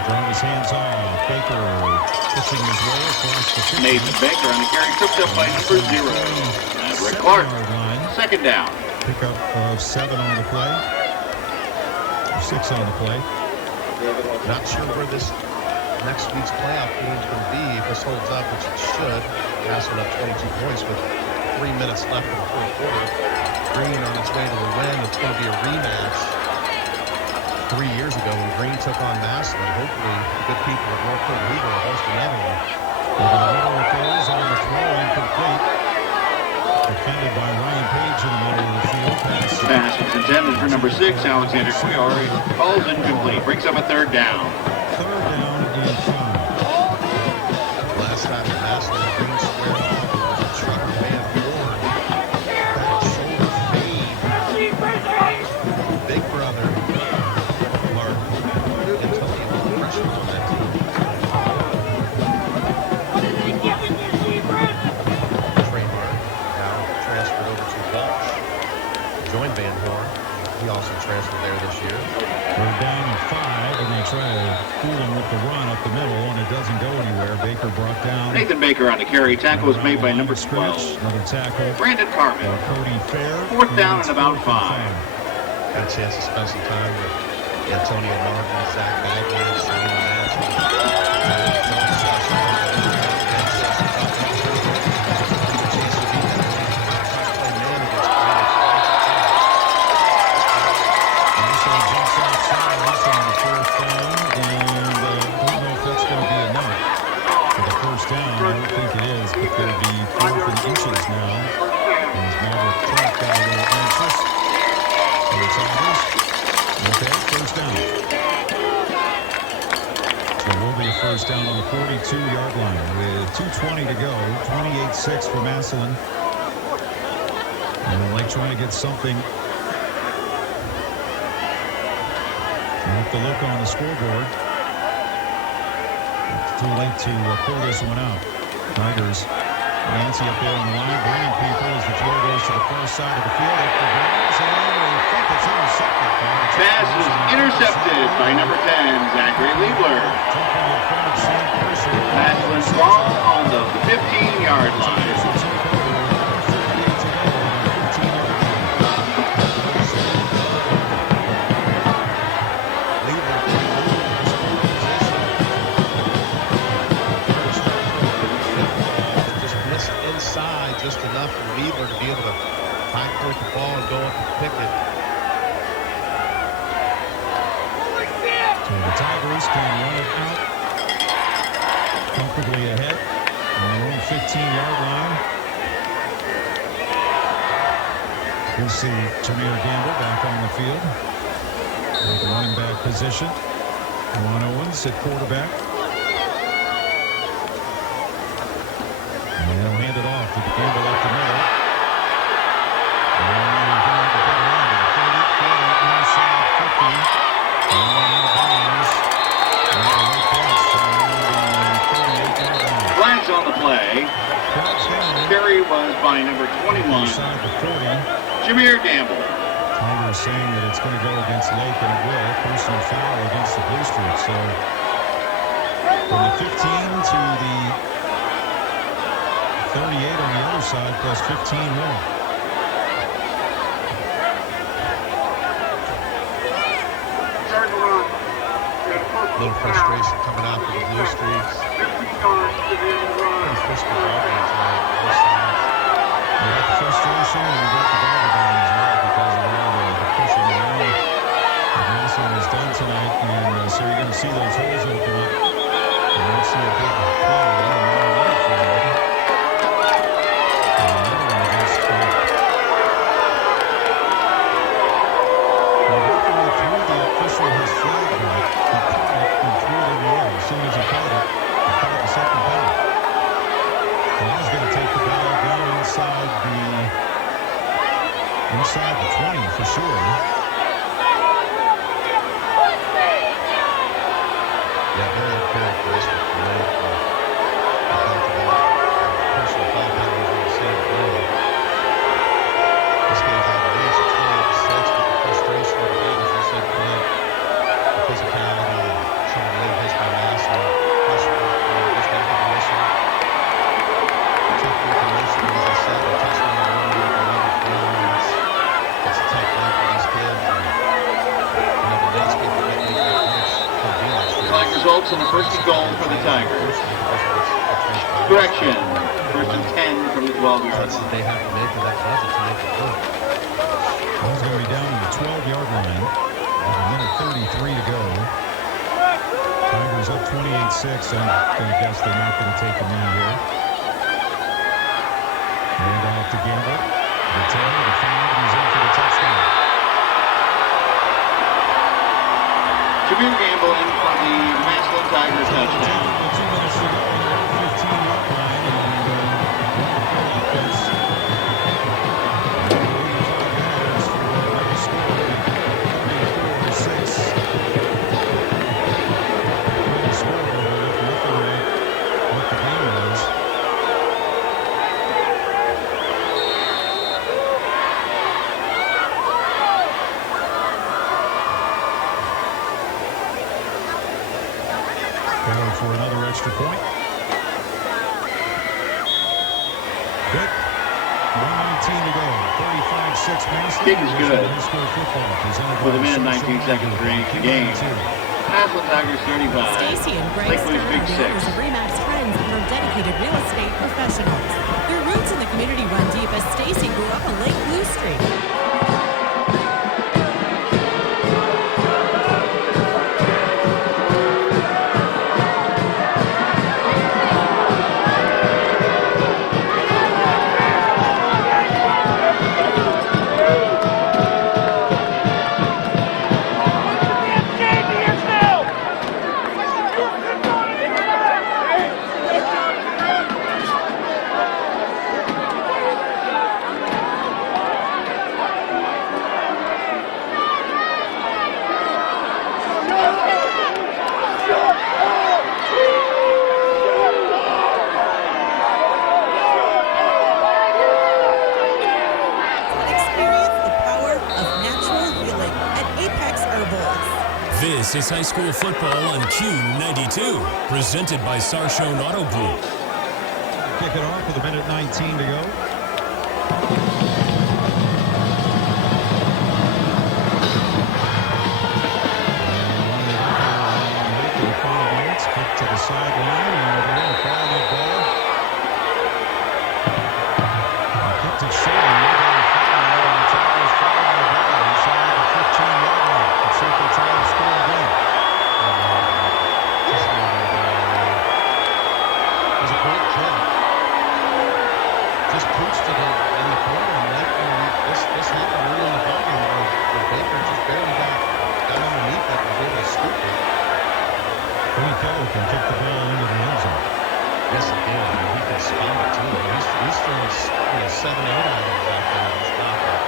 Jarvis hands off. Baker pitching his way across the 50. Nathan Baker on the carry, tripped up by number 0. And Rick Clark, second down. Pickup of 7 on the play. 6 on the play. Not sure where this next week's playoff game is going to be if this holds up, which it should. Massillon up 22 points with 3 minutes left in the fourth quarter. Green on its way to the win. It's going to be a rematch 3 years ago when Green took on Massillon. Hopefully, the good people at North Dakota are hosting another one. Over the middle of goals on the throw, incomplete. Defended by Ryan Page in the middle of the field. Pass is intended for number 6, Alexander Quiori. Ball's incomplete. Brings up a third down. Third down and 5. Last time at Massillon, the Green squared off with a trucker Van Horn. Back shoulder fade. Big brother, Mark. Antonio, freshman on that team. Trey Hart now transferred over to Walsh. Joined Van Horn. He also transferred there this year. We're down to 5, and they try to fool him with the run up the middle, and it doesn't go anywhere. Baker brought down. Nathan Baker on the carry. Tackle was made by number 12. Another tackle. Brandon Carmen. Cody Fair. Fourth down and about 5. Got a chance to spend some time with Antonio Martin, Zach Bagley, Serena Manson. Down. I don't think it is, but there'll be 4th and inches now. As Maverick Clark got a little anxious. For the Tigers. Okay, first down. So it will be a first down on the 42-yard line with 2:20 to go. 28-6 for Massillon. And they like trying to get something. You have to look on the scoreboard. Too late to pull this one out. Tigers, Nancy up there on the line, bringing people as the throw goes to the far side of the field. Up the grounds, and I think it's intercepted. Pass is intercepted by number 10, Zachary Liebler. Massillon's ball on the 15-yard line. Just enough for Liebler to be able to high point the ball and go up and pick it. So the Tigers can run it out comfortably ahead on their own 15-yard line. We'll see Jameer Gamble back on the field. With the running back position. Ron Owens at quarterback. And they'll hand it off to Gamble up the middle. And he's going to get around it. 30, inside 50. And out of bounds. And the right pass around the 38-yard line. Flags on the play. 1. inside the 40. Jameer Gamble. Tigers saying that it's going to go against Lake, and it will. Personal foul against the Blue Streaks. So from the 15 to the 38 on the other side, plus 15 more. A little frustration coming out for the Blue Streaks. Pretty frisky ball game tonight. Both sides. You got the frustration and you got the ball game as well because of all the pushing around that Massillon has done tonight. And so you're going to see those holes open up. You might see a big play. Inside the 20 for sure. Yeah, very uncharacteristic for Lake. I talked about personal foul penalties in the same play. This game's out of reach. It's 28-6, but the frustration of the game, as you said, Clint, the physicality, and some of the late hits by Massillon, pressure, just that regulation. Tough regulation, as I said, a touchdown to one with 11 points. It's a tough night for these kids. And, the landscape of what they could be next year. Like results in the first and goal for the Tigers. Correction. First and 10 from the 12-yard line. They have to make in that budget to make it work. Ball's going to be down to the 12-yard line. A minute 33 to go. Tigers up 28-6. I'm going to guess they're not going to take a knee here. And off to Gamble. The 10, the 5, and he's in for the touchdown. Jameer Gamble in for the Massillon Tigers touchdown. 2 minutes to go. 15-yard line. For another extra point. Good. 1:19 to go. 35-6 Massillon. Kick is good. With a minute 19 seconds for each game. Massillon Tigers 35. Stacy and Greg Lake Starr Blues Big are the 6. owners of RE/MAX Friends and are dedicated real estate professionals. Their roots in the community run deep as Stacy grew up on Lake Blue Street. This is high school football on Q92, presented by Sarshone Auto Group. Kick it off with a minute 19 to go. Kick to the sideline, and they're going to follow the ball. Kicked it short, and they're going to follow it, and the Tigers follow the ball inside the 15-yard line. Let's see if they try to score again. It was a great kick. Just pooched it in the corner, and this happened early in the ballgame where Baker just barely got underneath it and was able to scoop it. Tony Keller can kick the ball into the end zone. Yes, he can. I mean, he can spot it, too. He's throwing 7 items out there to stop it.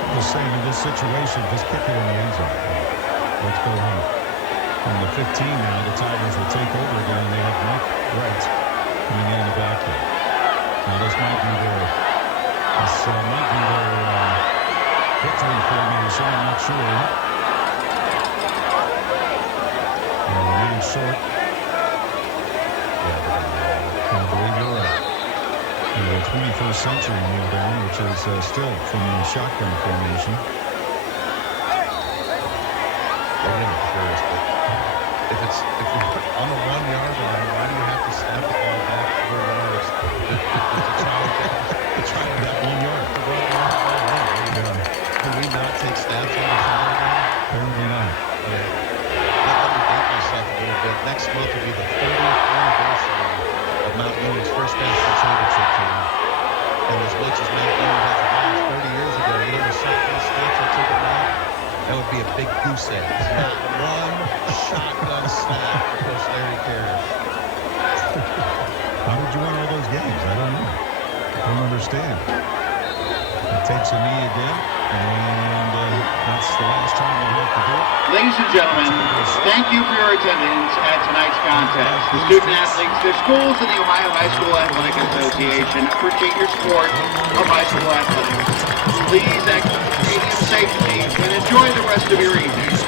I'm just saying, in this situation, just kick it in the end zone. Let's go home. On the 15 now, the Tigers will take over again, and they have Mike Wright coming in the backfield. Now, this might be their This might be their victory formation. I'm not sure. Man short. I believe you're right. The 21st century kneel down, which is still from the shotgun formation. If you're on the 1 yard line, why do you have to snap the ball back 4 yards to try to get 1 yard? Can we not take snaps on the foul line? Apparently not. Let me date myself a little bit. Next month will be the 30th anniversary of Mount Union's first national championship team. And as much as Mount Union has advanced 30 years ago, you know the shotgun snaps I took at night? That would be a big goose egg. Not one shotgun snap for Coach Larry Carey. How did you win all those games? I don't know. I don't understand. He takes a knee again, and that's the last time we'll have to do it. Ladies and gentlemen, thank you for your attendance at tonight's contest. The student athletes, their schools, and the Ohio High School Athletic Association appreciate your support of high school athletics. Please exit the stadium safely and enjoy the rest of your evening.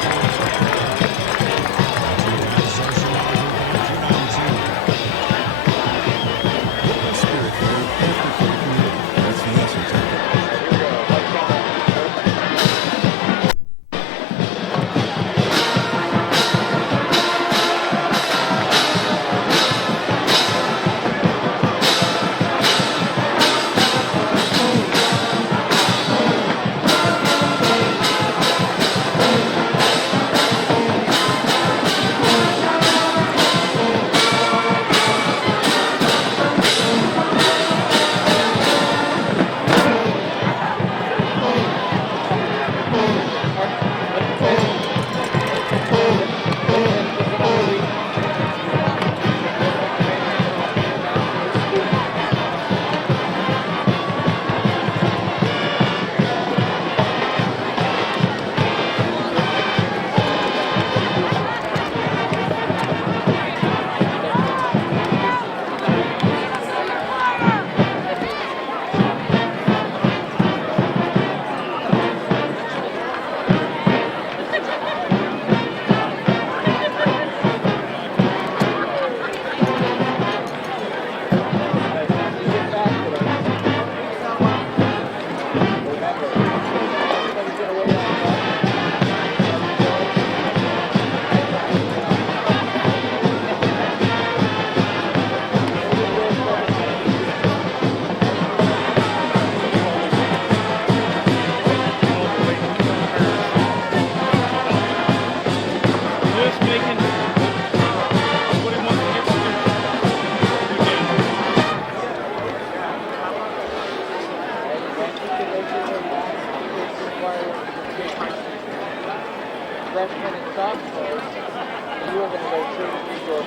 Freshman and sophomore, you are going to go through your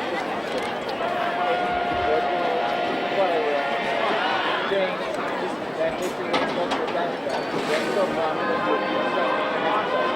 James, that history was supposed to be done. That's so prominent.